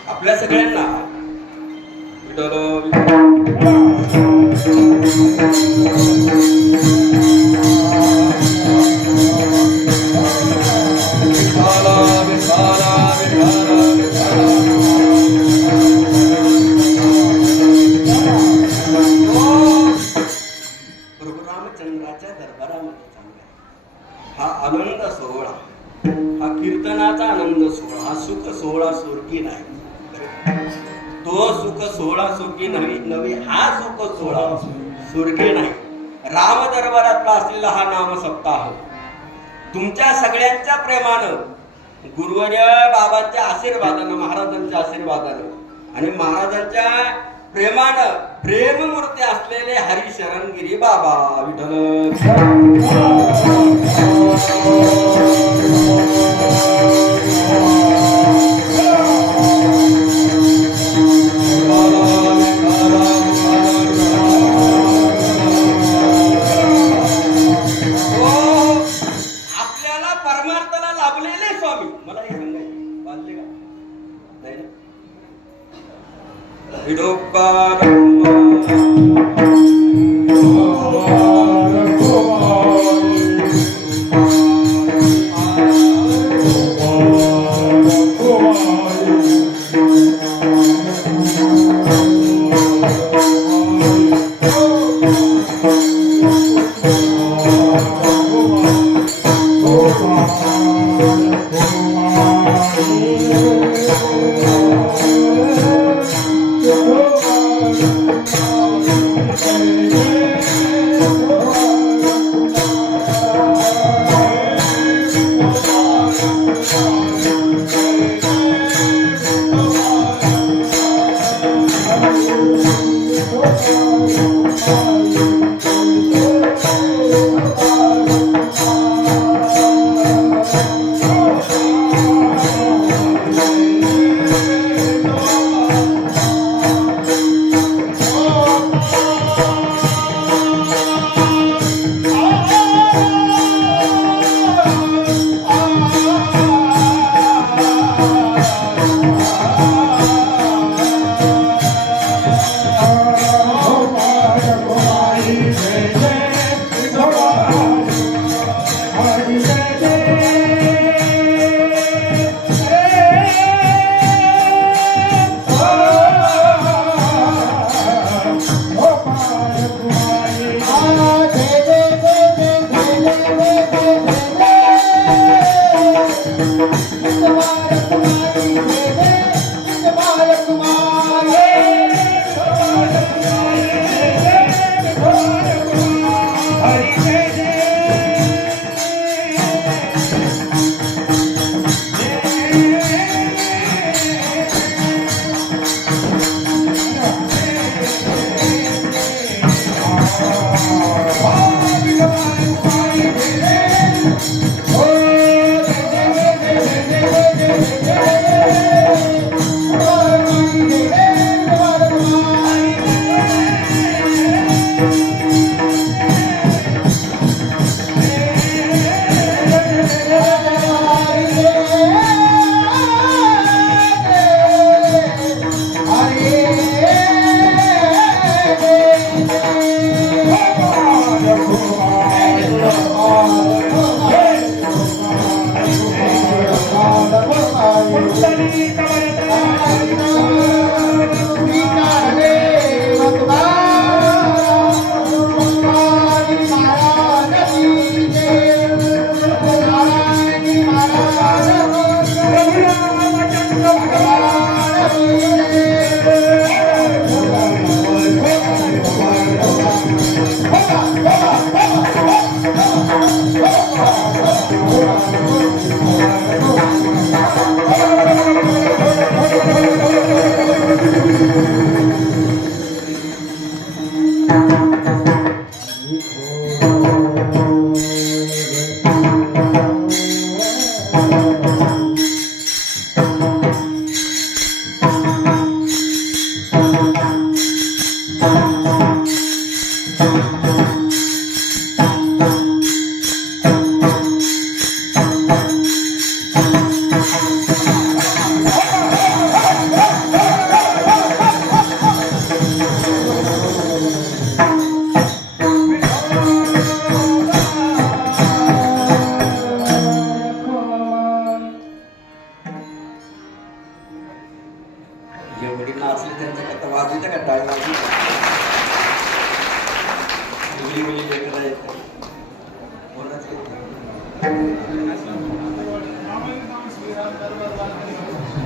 आपल्या सगळ्यांना रामचंद्राच्या दर्शनाचा आनंद सोहळा सुख सोहळा सोरकी नाही. तो सुख सोहळा सुरकी नवी हा सुख सोहळा सुरकी नाही. राम दरबारातला असलेला हा नाम सप्ताह तुमच्या सगळ्यांच्या प्रेमानं, गुरुवर्य बाबांच्या आशीर्वादानं, महाराजांच्या आशीर्वादानं आणि महाराजांच्या प्रेमानं प्रेममूर्ती असलेले हरिशरणगिरी बाबा विठ्ठल आपल्याला परमार्थाला लाभलेले स्वामी. मला हे सांगायचे बांधले का नाही ना? विठोबा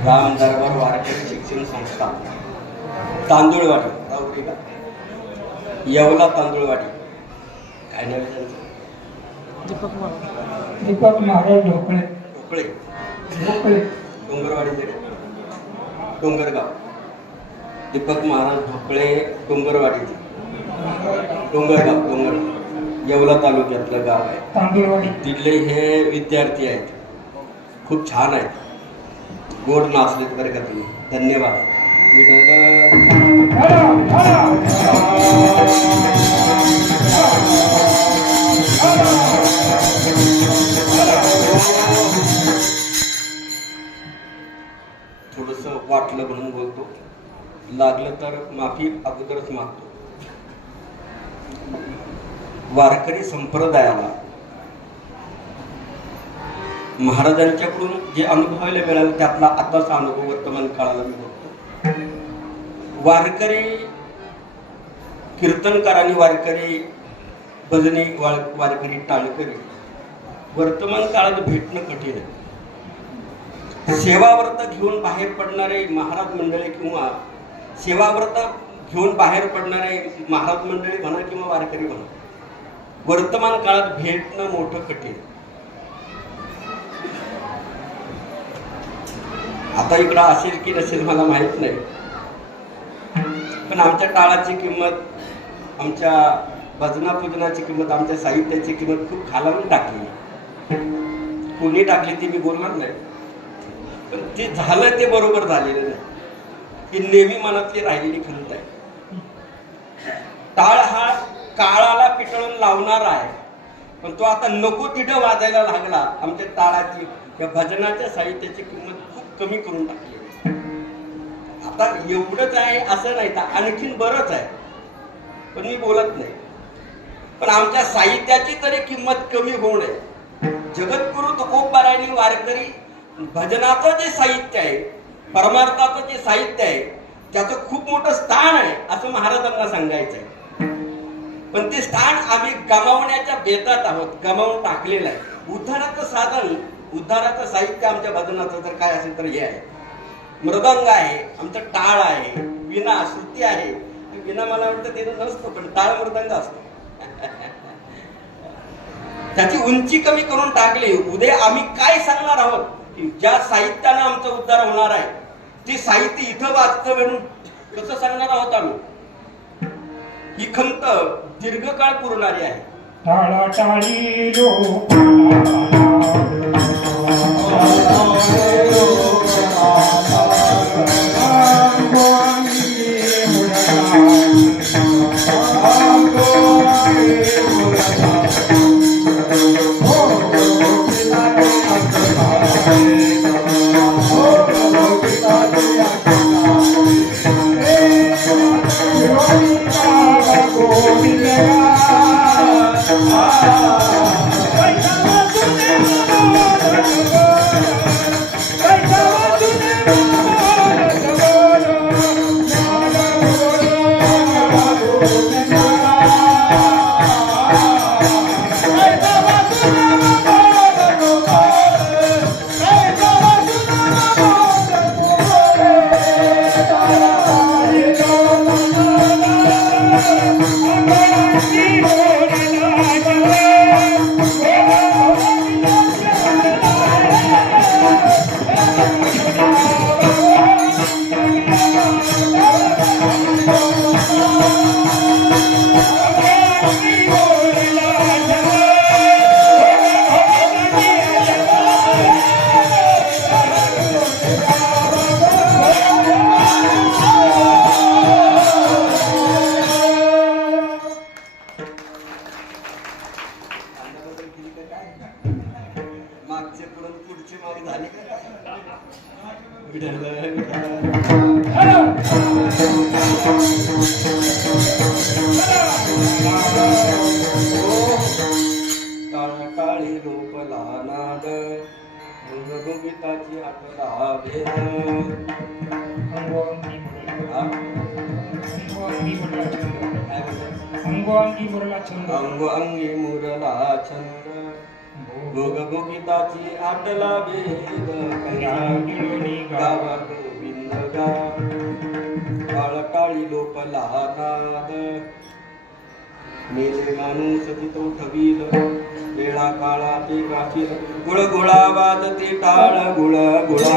राम दरबार वारकरी शिक्षण संस्था तांदूळवाडी राहुरी का येवला तांदूळवाडी काय नाव आहे त्यांचं? दीपक महाराज ढोकळे ढोकळे ढोकळे डोंगरवाडीचे रे? डोंगरगाव दीपक महाराज ढोकळे डोंगरवाडीचे डोंगरगाव येवला तालुक्यातलं गाव आहे. तांदूळवाडी तिथले हे विद्यार्थी आहेत, खूप छान आहेत, गोड नाचलेत बरं का तुम्ही. धन्यवाद. थोडस वाटलं म्हणून बोलतो, लागलं तर माफी अगोदरच मागतो. वारकरी संप्रदायाला महाराजांच्याकडून जे अनुभवायला मिळालं त्यातला आताचा अनुभव वर्तमान काळाला मी बघतो. वारकरी कीर्तनकारांनी, वारकरी भजनी, वारकरी टाळकरी वर्तमान काळात भेटणं कठीण आहे. सेवाव्रत घेऊन बाहेर पडणारे महाराज मंडळी किंवा सेवाव्रत घेऊन बाहेर पडणारे महाराज मंडळी म्हणा किंवा वारकरी म्हणा, वर्तमान काळात भेटणं मोठं कठीण. आता इकडं असेल की नसेल मला माहित नाही, पण आमच्या टाळाची किंमत, आमच्या भजना पूजनाची किंमत, आमच्या साहित्याची किंमत खूप खालावून टाकली. कोणी टाकली ती मी बोलणार नाही, पण ते झालं ते बरोबर झालेलं नाही. ही नेहमी मनातली राहिलेली खंत आहे. टाळ हा काळाला पिटळून लावणारा आहे, पण तो आता नको तिथं वाजायला लागला. आमच्या टाळाची, या भजनाच्या साहित्याची किंमत खूप कमी करून टाकली. आता एवढंच आहे असं नाही, तर आणखीन बरंच आहे, पण मी बोलत नाही. पण आमच्या साहित्याची तरी किंमत कमी होऊ नये. जगद्गुरु तुकोबारायांनी वारकरी भजनाचं जे साहित्य आहे, परमार्थाचं जे साहित्य आहे, त्याचं खूप मोठं स्थान आहे असं महाराजांना सांगायचं आहे. पण ते स्थान आम्ही गमावण्याच्या बेतात आहोत, गमावून टाकलेलं आहे. उद्धाराचं साधन, उद्धाराचं साहित्य आमच्या भजनाचं जर काय असेल तर हे आहे, मृदंग आहे, आमचं टाळ आहे, विना श्रुती आहे. विना मला वाटतं ते नसतो, पण टाळ मृदंग असतो. त्याची उंची कमी करून टाकली. उद्या आम्ही काय सांगणार आहोत की ज्या साहित्यानं आमचा उद्धार होणार आहे ते साहित्य इथं वाचतं म्हणून कसं सांगणार आहोत आम्ही? ही खंत दीर्घकाळ पुरणारी आहे. टाळा टाळी लोक मागचे पुढे पुढची माग झाली का? काळी रोपला नाद गीताची आठला भेद अंगोअंगी मुरला छंद अंगोअंगी मुरला छंद भोगभोगिताची आटला भेद गावा गोविंद गा काळ काळी लोपला नाद मेले माणूस तिथं ठवील वेळा काळा ते गाफील गुळ गुळा वाजते टाळ गुळ गुळा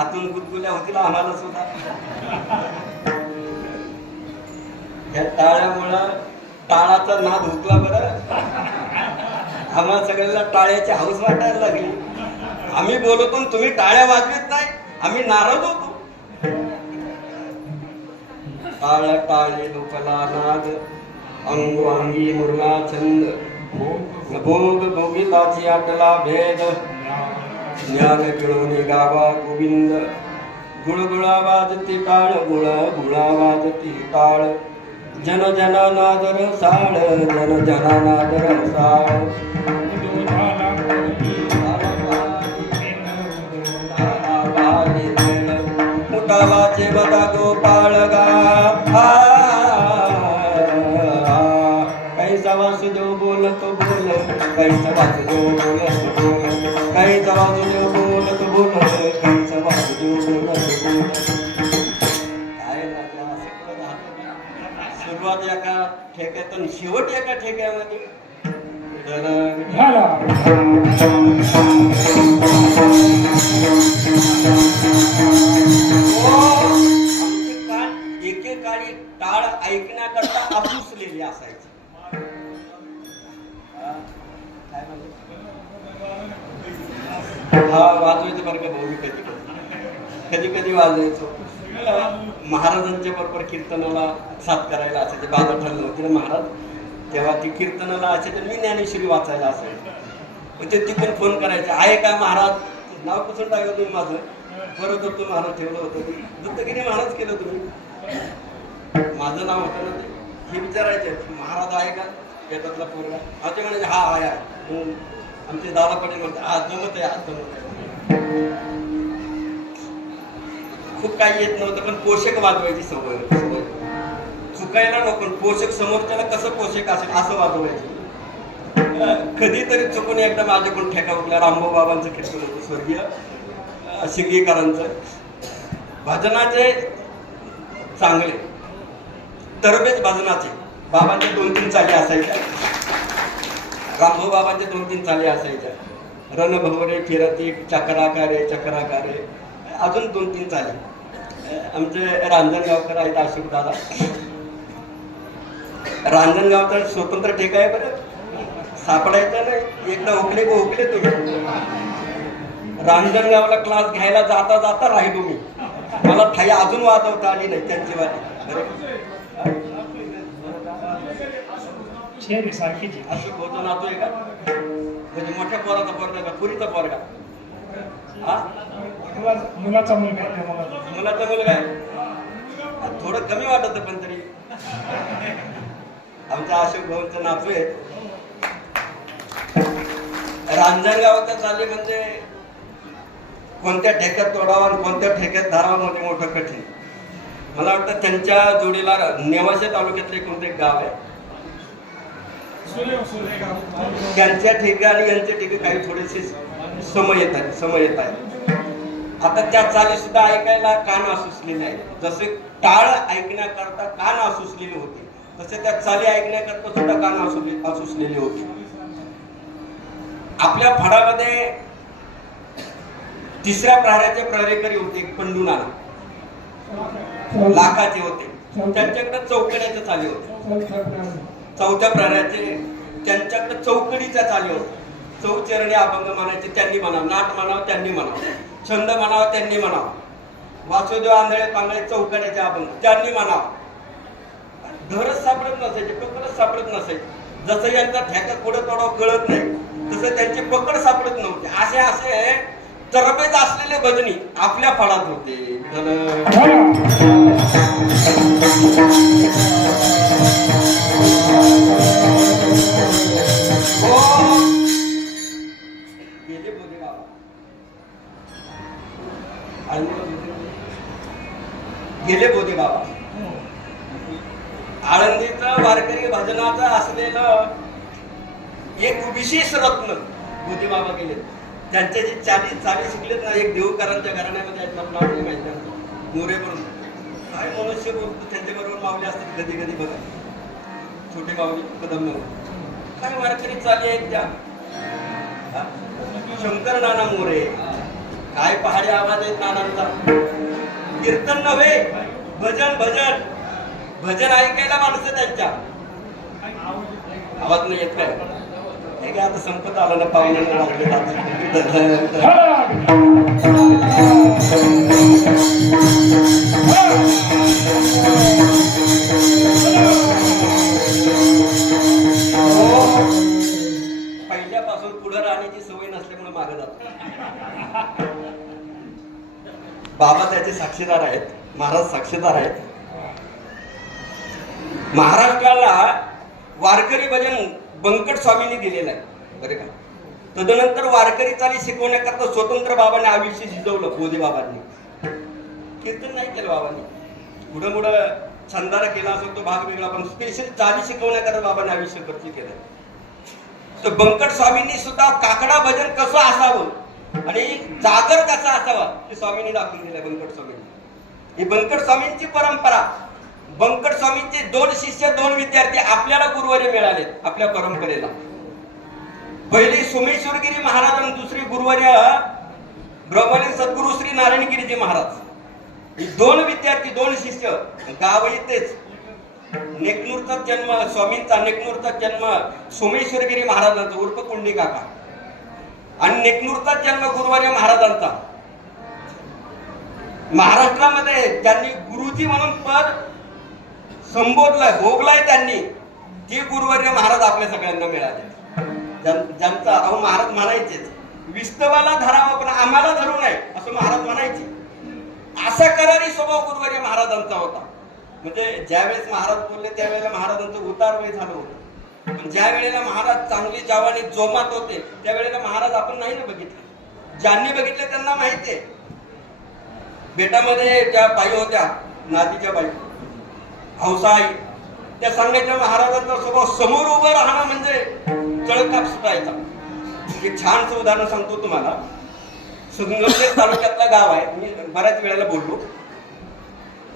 आतून गुदगुल्या होतील आम्हाला सुद्धा. या टाळ्यामुळं टाळाचा नाद हुकला बरं. आम्हाला सगळ्यांना टाळ्याची हौस वाटायला लागली. आम्ही बोलतो तुम्ही टाळ्या वाजवीत नाही, आम्ही नाराज होतो. टाळ्या टाळे लोकला नाद अंगी मुरला छंद भोग भोगिताची आटला भेद ज्ञान गिळवणे गावा गोविंद गुळगुळा वाजती टाळ गुळ गुळा वाजती टाळ जन जना नादर साळ जन जना नादर साळ मुठावाचे बदा गोपाळ गा कैसा वासुदेव बोलतो बोल कैसा वासुदेव बोलतो बोल कैसा वासुदेव बोलतो बोल कैसा वासुदेव बोलतो बोल. काय राजा असं करत राहतो. सुरुवात एका ठेक्यातून शेवट एका ठेक्यामध्ये एकेकाळी टाळ ऐकण्याकरता आपुसलेली असायची. हा वाजवायचं बरं का भाऊ. कधी कधी वाजवायचो. महाराजांच्या बरोबर कीर्तनाला साथ करायला असायचे. बाबा ठरलं होते ना महाराज, तेव्हा ती कीर्तनाला असायचे. मी ज्ञानेश्वरी वाचायला असायचं. ते तिथून फोन करायचे, आहे का महाराज? नाव पुसून टाकलं तुम्ही माझं. परत होतो महाराज ठेवलं होतं. दत्तगिरी महाराज केलं तुम्ही. माझं नाव होतं ना ते. हे विचारायचे, महाराज आहे का शेतातला पोरगा? ते म्हणायचे हा आहे. आमचे दादा पटेल म्हणते आज जमत आहे, आज जमत आहे. खूप काही येत नव्हतं, पण पोषक वाजवायची सवय. चुकायला नको, पोषक समोरच्याला कसं पोषक असेल असं वाजवायचं. कधीतरी चुकून एकदा माझ्याकडून ठेका उठला. रामभाऊ बाबांचं कीर्तन होतं, स्वर्गीय शिंगेकरांचं. भजनाचे चांगले तरबेज भजनाचे बाबांच्या 2-3 चाली असायच्या. रामभाऊ बाबांच्या 2-3 चाली असायच्या. रणभवरे फिरती चक्राकारे चक्राकारे, अजून 2-3 चाली. आमचे रांजणगावकर आहेत अशोक दादा. रांजणगावचा स्वतंत्र ठेका आहे बरं, सापडायचं नाही. एकदा ओकले तुम्ही. रांजणगावला क्लास घ्यायला जाता जाता राहिलो मी. मला थाई अजून वाजवता आली नाही त्यांची वाली. शेर सारखी अशोक होतो नातू आहे का? म्हणजे मोठ्या पोराचा पोरगा का पुरीचा पोरगा? हा, मुलाचा मुलगा आहे त्या मुलाचा मुलगा आहे. थोडं कमी वाटत पण तरी आमच्या अशोक भाऊंचं नातू आहे. रांजणगावचा चालले म्हणजे कोणत्या ठेक्यात तोडावा आणि कोणत्या ठेक्यात धारावा मध्ये मोठं कठीण. मला वाटतं त्यांच्या जोडीला नेवासे तालुक्यातले कोणते गाव आहे, त्यांच्या ठेका आणि यांच्या ठेके काही थोडेसे समय येत आहे. आता त्या चाली सुद्धा ऐकायला कान आसुसलेले आहे. जसे टाळ ऐकण्याकरता कान आसुसलेले होते, तसे त्या चाली ऐकण्याकरता सुद्धा कान आसुसलेले होते. आपल्या फडामध्ये 3ऱ्या प्रहराचे प्रहरेकरी होते, एक पंडू नाना लाखाचे होते. त्यांच्याकडे चौकड्याच्या चाली होत्या. 4थ्या प्रहराचे त्यांच्याकडे चौकडीच्या चाली होत्या. चौचरणी अभंग म्हणायचे त्यांनी म्हणावं, नाट म्हणावं त्यांनी म्हणावं, छंद म्हणावं त्यांनी म्हणावं, वासुदेव आंधळे पांगळे चौकड्याचे अभंग त्यांनी म्हणावं. धरच सापडत नसायचे, पकडच सापडत नसायचे. जसं यांचा ठेका कुठं तोडावं कळत नाही, तसं त्यांची पकड सापडत नव्हती. असे तरबेज असलेले भजनी आपल्या फळात होते. गेले बोधे बाबा, गेले बोधे बाबा. आळंदीचं वारकरी भजनाचं असलेलं एक विशेष रत्न बोधे बाबा गेले. त्यांच्या जी चाली शिकलेत ना, एक देऊकरांच्या घराण्यामध्ये आहेत, नाव नाही माहिती नाही, मोरेवरून काय मनुष्य बोलतो. त्यांच्याबरोबर माऊली असतात कधी कधी बघा, छोटे माऊली कदम काय वारकरी चाली आहेत त्या. शंकर नाना मोरे, काय पहाडी आवाज आहेत नानांचा. कीर्तन नव्हे, भजन भजन भजन ऐकायला माणसं त्यांच्या. आवाज नाही येत काय? हे काय आता संपत आलं ना, पाहुण्यांना लागले. पहिल्यापासून पुढे राहण्याची सवय नसल्यामुळे मागे जातो. बाबा त्याचे साक्षीदार आहेत, महाराज साक्षीदार आहेत. महाराष्ट्राला वारकरी भजन बंकट स्वामींनी दिलेलं आहे बरे का. तदनंतर वारकरी चाली शिकवण्याकरता स्वतंत्र बाबांनी आयुष्य शिजवलं. बोधे बाबांनी कीर्तन नाही केलं बाबांनी, पुढं पुढं छंदाला केला असो तो भाग वेगळा, पण स्पेशल चाली शिकवण्याकरता बाबांनी आयुष्य खर्च केलं. तर बंकट स्वामींनी सुद्धा काकडा भजन कसं असावं आणि जागर कसा असावा ते स्वामींनी दाखवून दिलं. बंकट स्वामींनी, ही बंकट स्वामींची परंपरा. बंकट स्वामींचे 2 शिष्य 2 विद्यार्थी आपल्याला गुरुवारी मिळालेत आपल्या परंपरेला. पहिली सोमेश्वरगिरी महाराज आणि दुसरी गुरुवर्य ब्रह्मलीन सद्गुरु श्री नारायणगिरीजी महाराज. ही 2 विद्यार्थी 2 शिष्य. गावही तेच. नेकनूरचा जन्म स्वामींचा, नेकनूरचा जन्म सोमेश्वरगिरी महाराजांचा उर्फ कुंडी काका, आणि नेकनूरचा जन्म गुरुवर्य महाराजांचा. महाराष्ट्रामध्ये ज्यांनी गुरुजी म्हणून पद संबोधलंय, भोगलाय त्यांनी, ते गुरुवर्य महाराज आपल्या सगळ्यांना मिळाले. ज्यांचा अहो महाराज म्हणायचेच, विस्तवाला धरावं पण आम्हाला धरू नये असं महाराज म्हणायचे. असा करारी स्वभाव गुरुवर्य महाराजांचा होता. म्हणजे ज्यावेळेस महाराज बोलले त्यावेळेला महाराजांचं उतार वय झालं होतं, पण ज्या वेळेला महाराज चांगली जवानी जोमात होते त्यावेळेला महाराज आपण नाही ना बघितले. ज्यांनी बघितले त्यांना माहितीये. बेटामध्ये ज्या बाई होत्या, नातीच्या बाई, हौसाई, त्या सांगायच्या महाराजांचा स्वभाव समोर उभं राहणं म्हणजे चळकाप सुटायचा. एक छानसं उदाहरण सांगतो तुम्हाला. संगमनेर तालुक्यातलं गाव आहे, मी बऱ्याच वेळेला बोललो.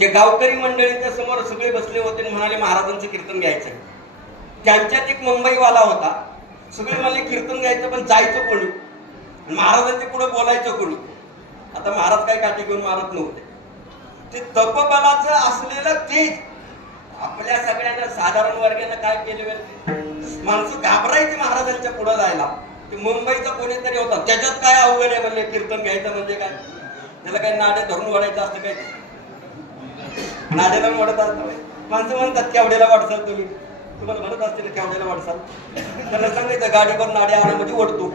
ते गावकरी मंडळीच्या समोर सगळे बसले होते आणि म्हणाले महाराजांचं कीर्तन घ्यायचं. त्यांच्यात एक मुंबईवाला होता. सगळे मला कीर्तन घ्यायचं, पण जायचं कोणी, महाराजांच्या पुढे बोलायचं कोणी. आता महाराज काय काठी घेऊन मारत नव्हते. ते तपबलाचं असलेलं तेज आपल्या सगळ्यांना साधारण वर्गाने काय केले, माणसं घाबरायची महाराजांच्या पुढे जायला. ते मुंबईचा कोणीतरी होता, त्याच्यात काय अवघड आहे म्हणले कीर्तन घ्यायचं म्हणजे काय, त्याला काय नाडे धरून वडायचं असतं काय, नाड्याला वडत असतं. माणसं म्हणतात केवढ्याला वाढसाल तुम्ही, तुम्हाला म्हणत असतील केवढ्याला वाढसाल, त्यांना सांगायचं गाडीवर नाडे आणा म्हणजे ओढतो.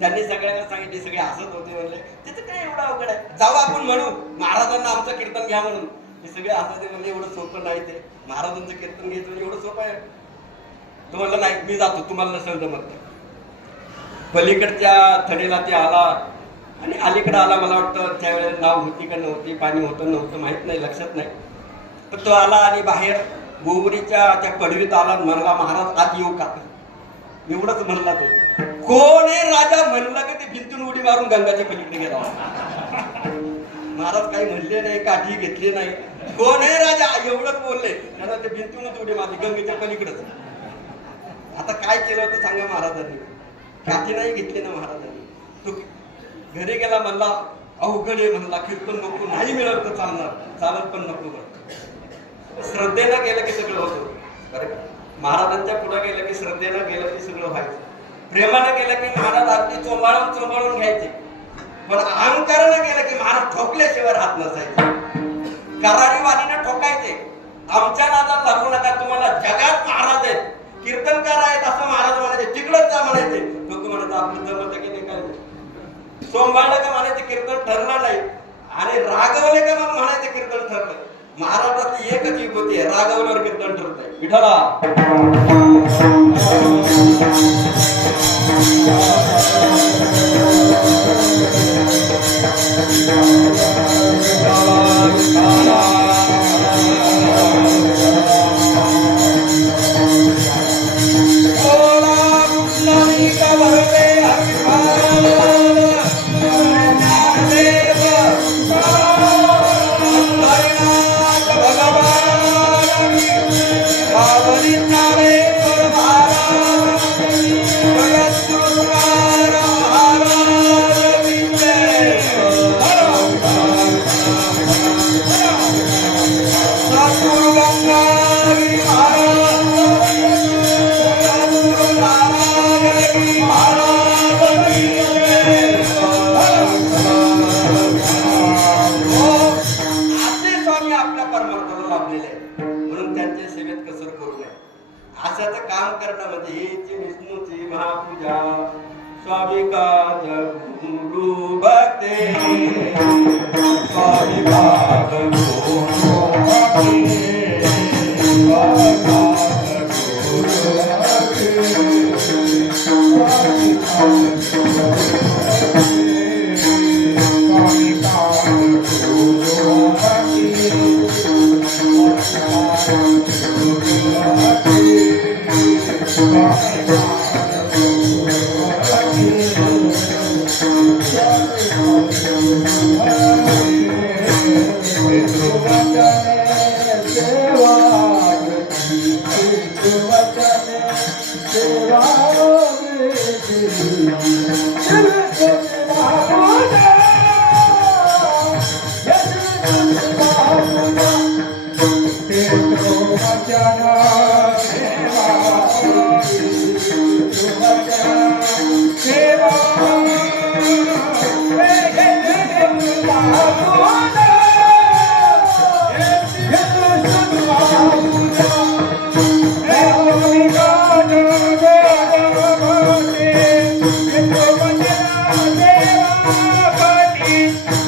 त्यांनी सगळ्यांना सांगितले, सगळे हसत होते. म्हणले तिथं काय एवढं अवघड आहे, जाऊ आपण म्हणू महाराजांना आमचं कीर्तन घ्या म्हणून. हे सगळे हसायचे. म्हणजे एवढं सोपं नाही, ते महाराजांचं कीर्तन घ्यायचं म्हणजे एवढं सोपं आहे. तो म्हणलं नाही मी जातो, तुम्हाला नसेल जमत. पलीकडच्या थडीला ते आला आणि अलीकडे आला. मला वाटतं त्यावेळेला नाव होती का नव्हती, पाणी होतं नव्हतं माहित नाही, लक्षात नाही. तर तो आला आणि बाहेर गोवरीच्या त्या कडवीत आला. म्हणला महाराज आत येऊ का, एवढंच म्हणला. तो कोण आहे राजा म्हणला की ते भिंतून उडी मारून गंगाच्या पलीकडे गेला. महाराज काही म्हणले नाही, काठी घेतली नाही. कोण आहे राजा एवढंच बोलले, त्यांना ते भिंतूनच उडी मारली गंगेच्या पलीकडेच. आता काय केलं होतं सांगा महाराजांनी, काठी नाही घेतली ना महाराजांनी. तो घरी गेला, म्हणला अवघड आहे म्हणला, कीर्तन नको, नाही मिळत तर चालणार, चालत पण नको. श्रद्धेनं गेलं की सगळं होतं बरं का. महाराजांच्या पुढे गेलं की श्रद्धेनं गेलं की सगळं व्हायचं. प्रेमानं गेलं की महाराज अगदी चोंबाळून चोंबाळून घ्यायचे. पण अहंकारानं गेलं की महाराज ठोकल्याशिवाय राहत नसायचे. करारीवाणीनं ठोकायचे. आमच्या नादात लागू नका, तुम्हाला जगात महाराज आहेत, कीर्तनकार आहेत असं महाराज म्हणायचे. तिकडच जा म्हणायचे. लोक म्हणत आपलं जमत की नाही काय, सोंबाळलं का म्हणायचे कीर्तन ठरलं नाही, आणि रागवले का मग म्हणायचे कीर्तन ठरलं. महाराजाची एकच विभूती आहे, रागवल्यावर कीर्तन ठरतंय. विठ्ठला काम करणं म्हणजे हीची विष्णूची महापूजा. स्वाभिकात गुरु भक्ते, स्वाभिकात गुरु भक्ते, स्वाभिकात गुरु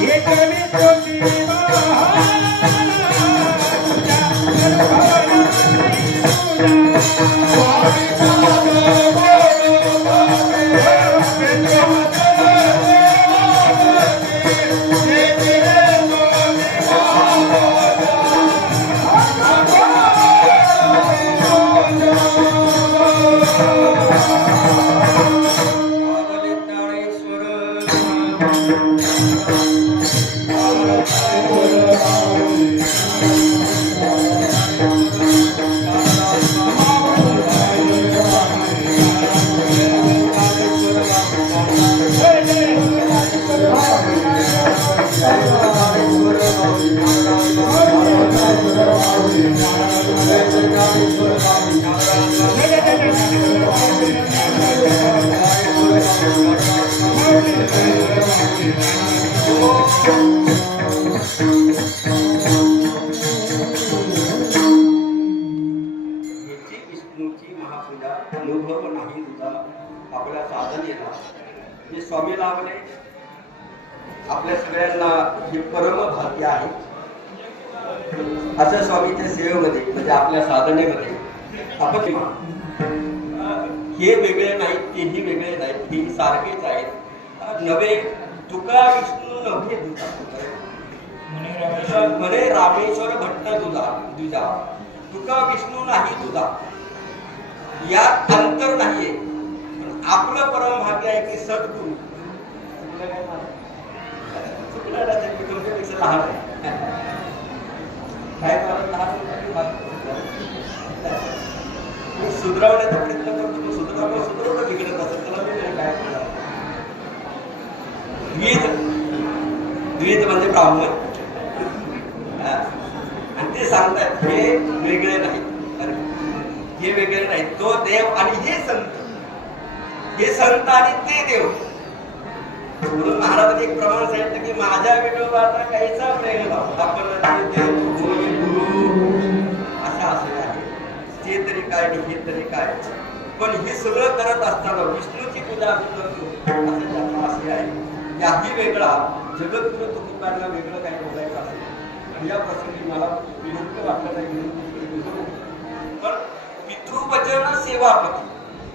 एक याची विष्णूची महापूजा अनुभव नाही तुझा आपल्या साधनेला. जे स्वामी लाभले आपल्या सगळ्यांना हे परम भाग्य आहे. अशा स्वामीच्या सेवेमध्ये म्हणजे आपल्या साधनेमध्ये आपण हे वेगळे नाहीत तेही वेगळे नाहीत, हे सारखेच आहेत. नवे तुका विष्णू नव्हे तुझा म्हणे रामेश्वर भट्ट तुझा तुका विष्णू नाही तुझा. यात अंतर नाहीये. पण आपलं परम भाग्य आहे की सद्गुरू तुमच्यापेक्षा लहान आहे. काय मी सुधारवण्याचा प्रयत्न करतो, सुधारवलं बिघडत असेल त्याला मी काय करणार. द्विज म्हणजे ब्राह्मण आणि ते सांगतात हे वेगळे नाहीत, हे वेगळे नाहीत. तो देव आणि हे संत आणि ते देव. म्हणून महाराजांनी एक प्रमाण सांगितलं की माझ्या विठोबाचा काहीचा प्रेम आपण अशा असले आहे. ते तरी काय हे तरी काय. पण हे सगळं करत असताना विष्णूची पूजा करतो असं त्यांना असे आहे. याही वेगळा जगद्गुरु तुकोबांना वेगळं काही बोलायचं असेल या प्रसंगी मला योग्य वाटलं नाही. पण पितृवचन सेवापती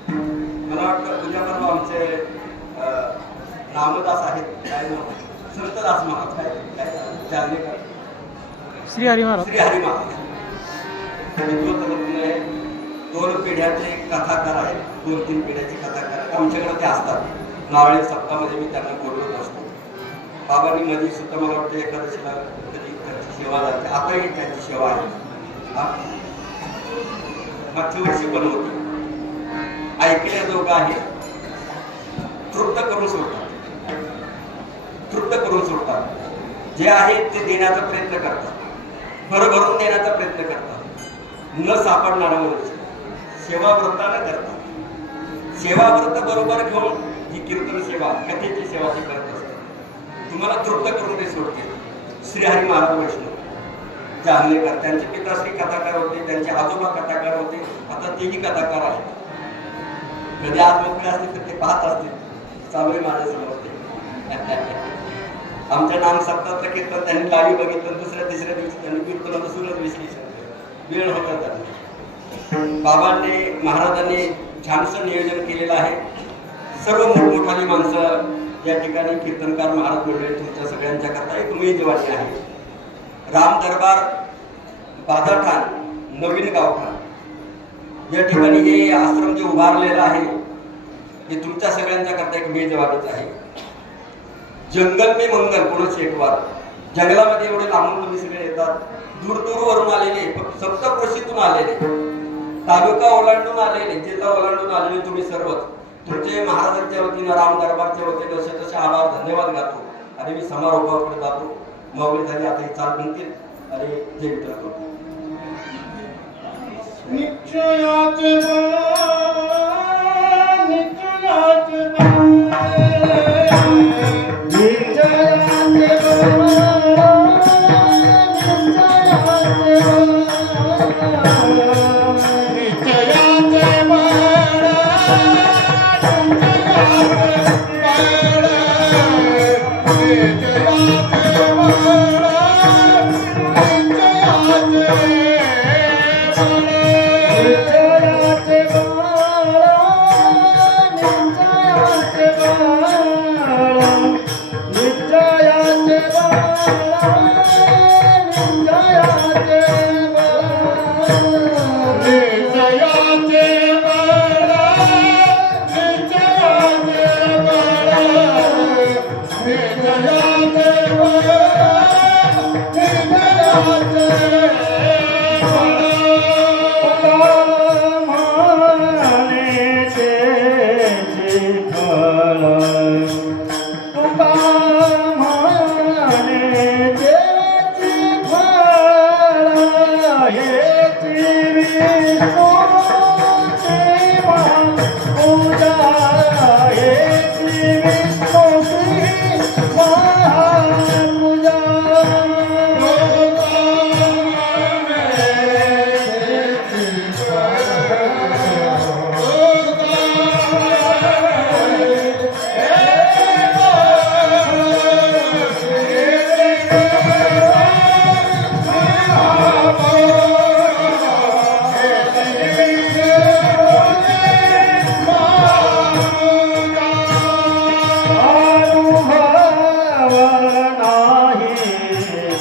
मला वाटतं तुझ्या परवा आमचे रामदास आहेत, काय नाव संतदास महाराज काय जालनेकर श्री हरी महाराज. श्री हरी महाराज दोन पिढ्याचे कथाकार आहेत, 2-3 पिढ्याचे कथाकार आमच्याकडे ते असतात. नारळी सप्ताहामध्ये मी त्यांना बोलवत असतो. बाबांनी मध्ये सुद्धा मला वाटतं एकादशीला कधी त्यांची सेवा झाली, आताही त्यांची सेवा आहे. मागच्या वर्षी पण होती. ऐकण्याजोगं आहे. तृप्त करून सोडतात. जे आहे ते देण्याचा प्रयत्न करतात, भरभरून देण्याचा प्रयत्न करतात. न सापडणारा मनुष्य सेवा व्रतानं करतात. सेवा व्रत बरोबर घेऊन ही कीर्तन सेवा कथेची सेवा ती करत असते. तुम्हाला तृप्त करून ते सोडते. श्रीहरी महाराज वैष्णव जालनेकर त्यांचे पिताश्री कथाकार होते, त्यांचे आजोबा कथाकार होते, आता तेही कथाकार आहेत. कधी आज मोकळे असतील तर ते पाहत असतील. चालू माझ्यासमोर होते. आमच्या नाम सप्ताहाचं कीर्तन त्यांनी लावी बघितलं. दुसऱ्या-तिसऱ्या दिवशी त्यांनी कीर्तनाचं सुरत विश्लेषण केलं. वेळ होता त्यांना. बाबांनी महाराजांनी छानसं नियोजन केलेलं आहे. सर्व मोठमोठाली माणसं या ठिकाणी कीर्तनकार महाराज मंडळी तुमच्या सगळ्यांच्या करता एक मेजवानी आहे. राम दरबार बाजाठाण नवीन गावठाण या ठिकाणी हे आश्रम जे उभारलेलं आहे हे तुमच्या सगळ्यांच्या करता एक मेजवानीच आहे. जंगल में मंगल कोणाचे एक वार. जंगलामध्ये एवढे लांबून तुम्ही सगळे येतात, दूरवरून आलेले, सप्तकोशीतून आलेले, तालुका ओलांडून आलेले, जिल्हा ओलांडून आलेले तुम्ही सर्वच तुमचे महाराजांच्या वतीनं राम दरबारच्या वतीनं तसे आभार धन्यवाद गातो. आणि मी समारोपाकडे जातो. माऊली झाली आता ही चाल म्हणतील आणि जय विठ्ठल करतो. निश्चयाचे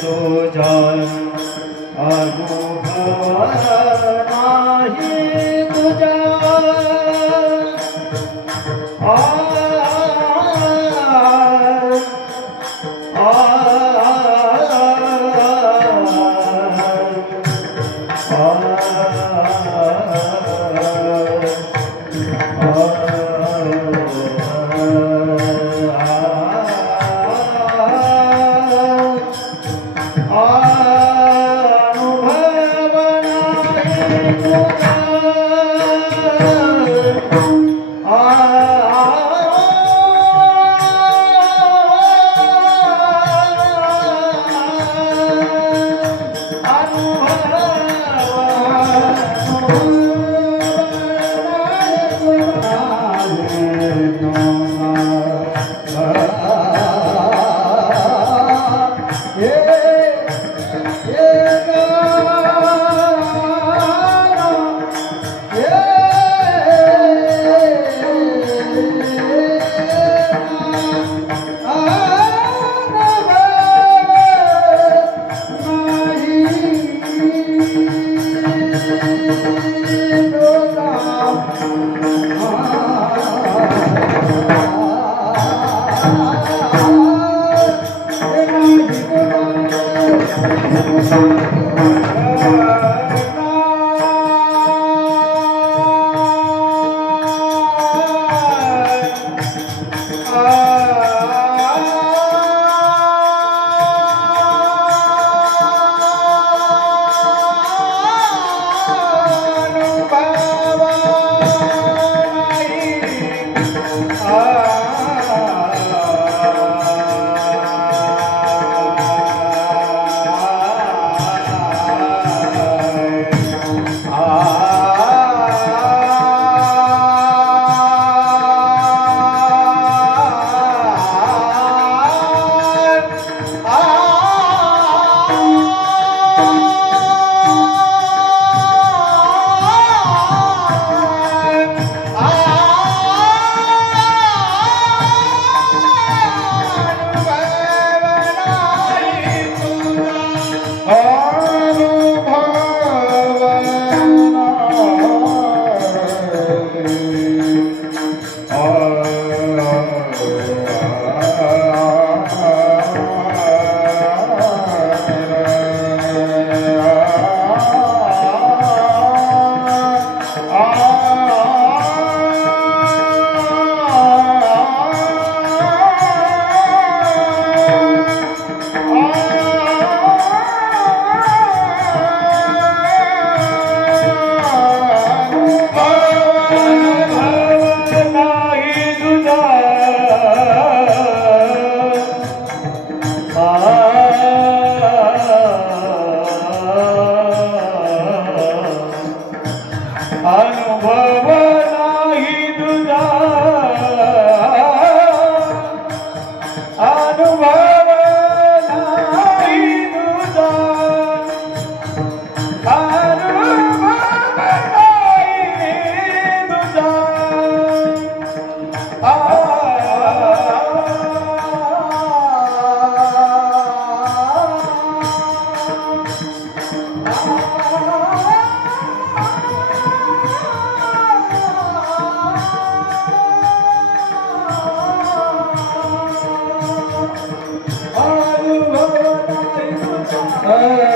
तुझा अनुभव नाही तुझा अनुभव नाही तुझा अनुभव नाही तुझा अनुभव नाही तुझा अनुभव नाही तुझा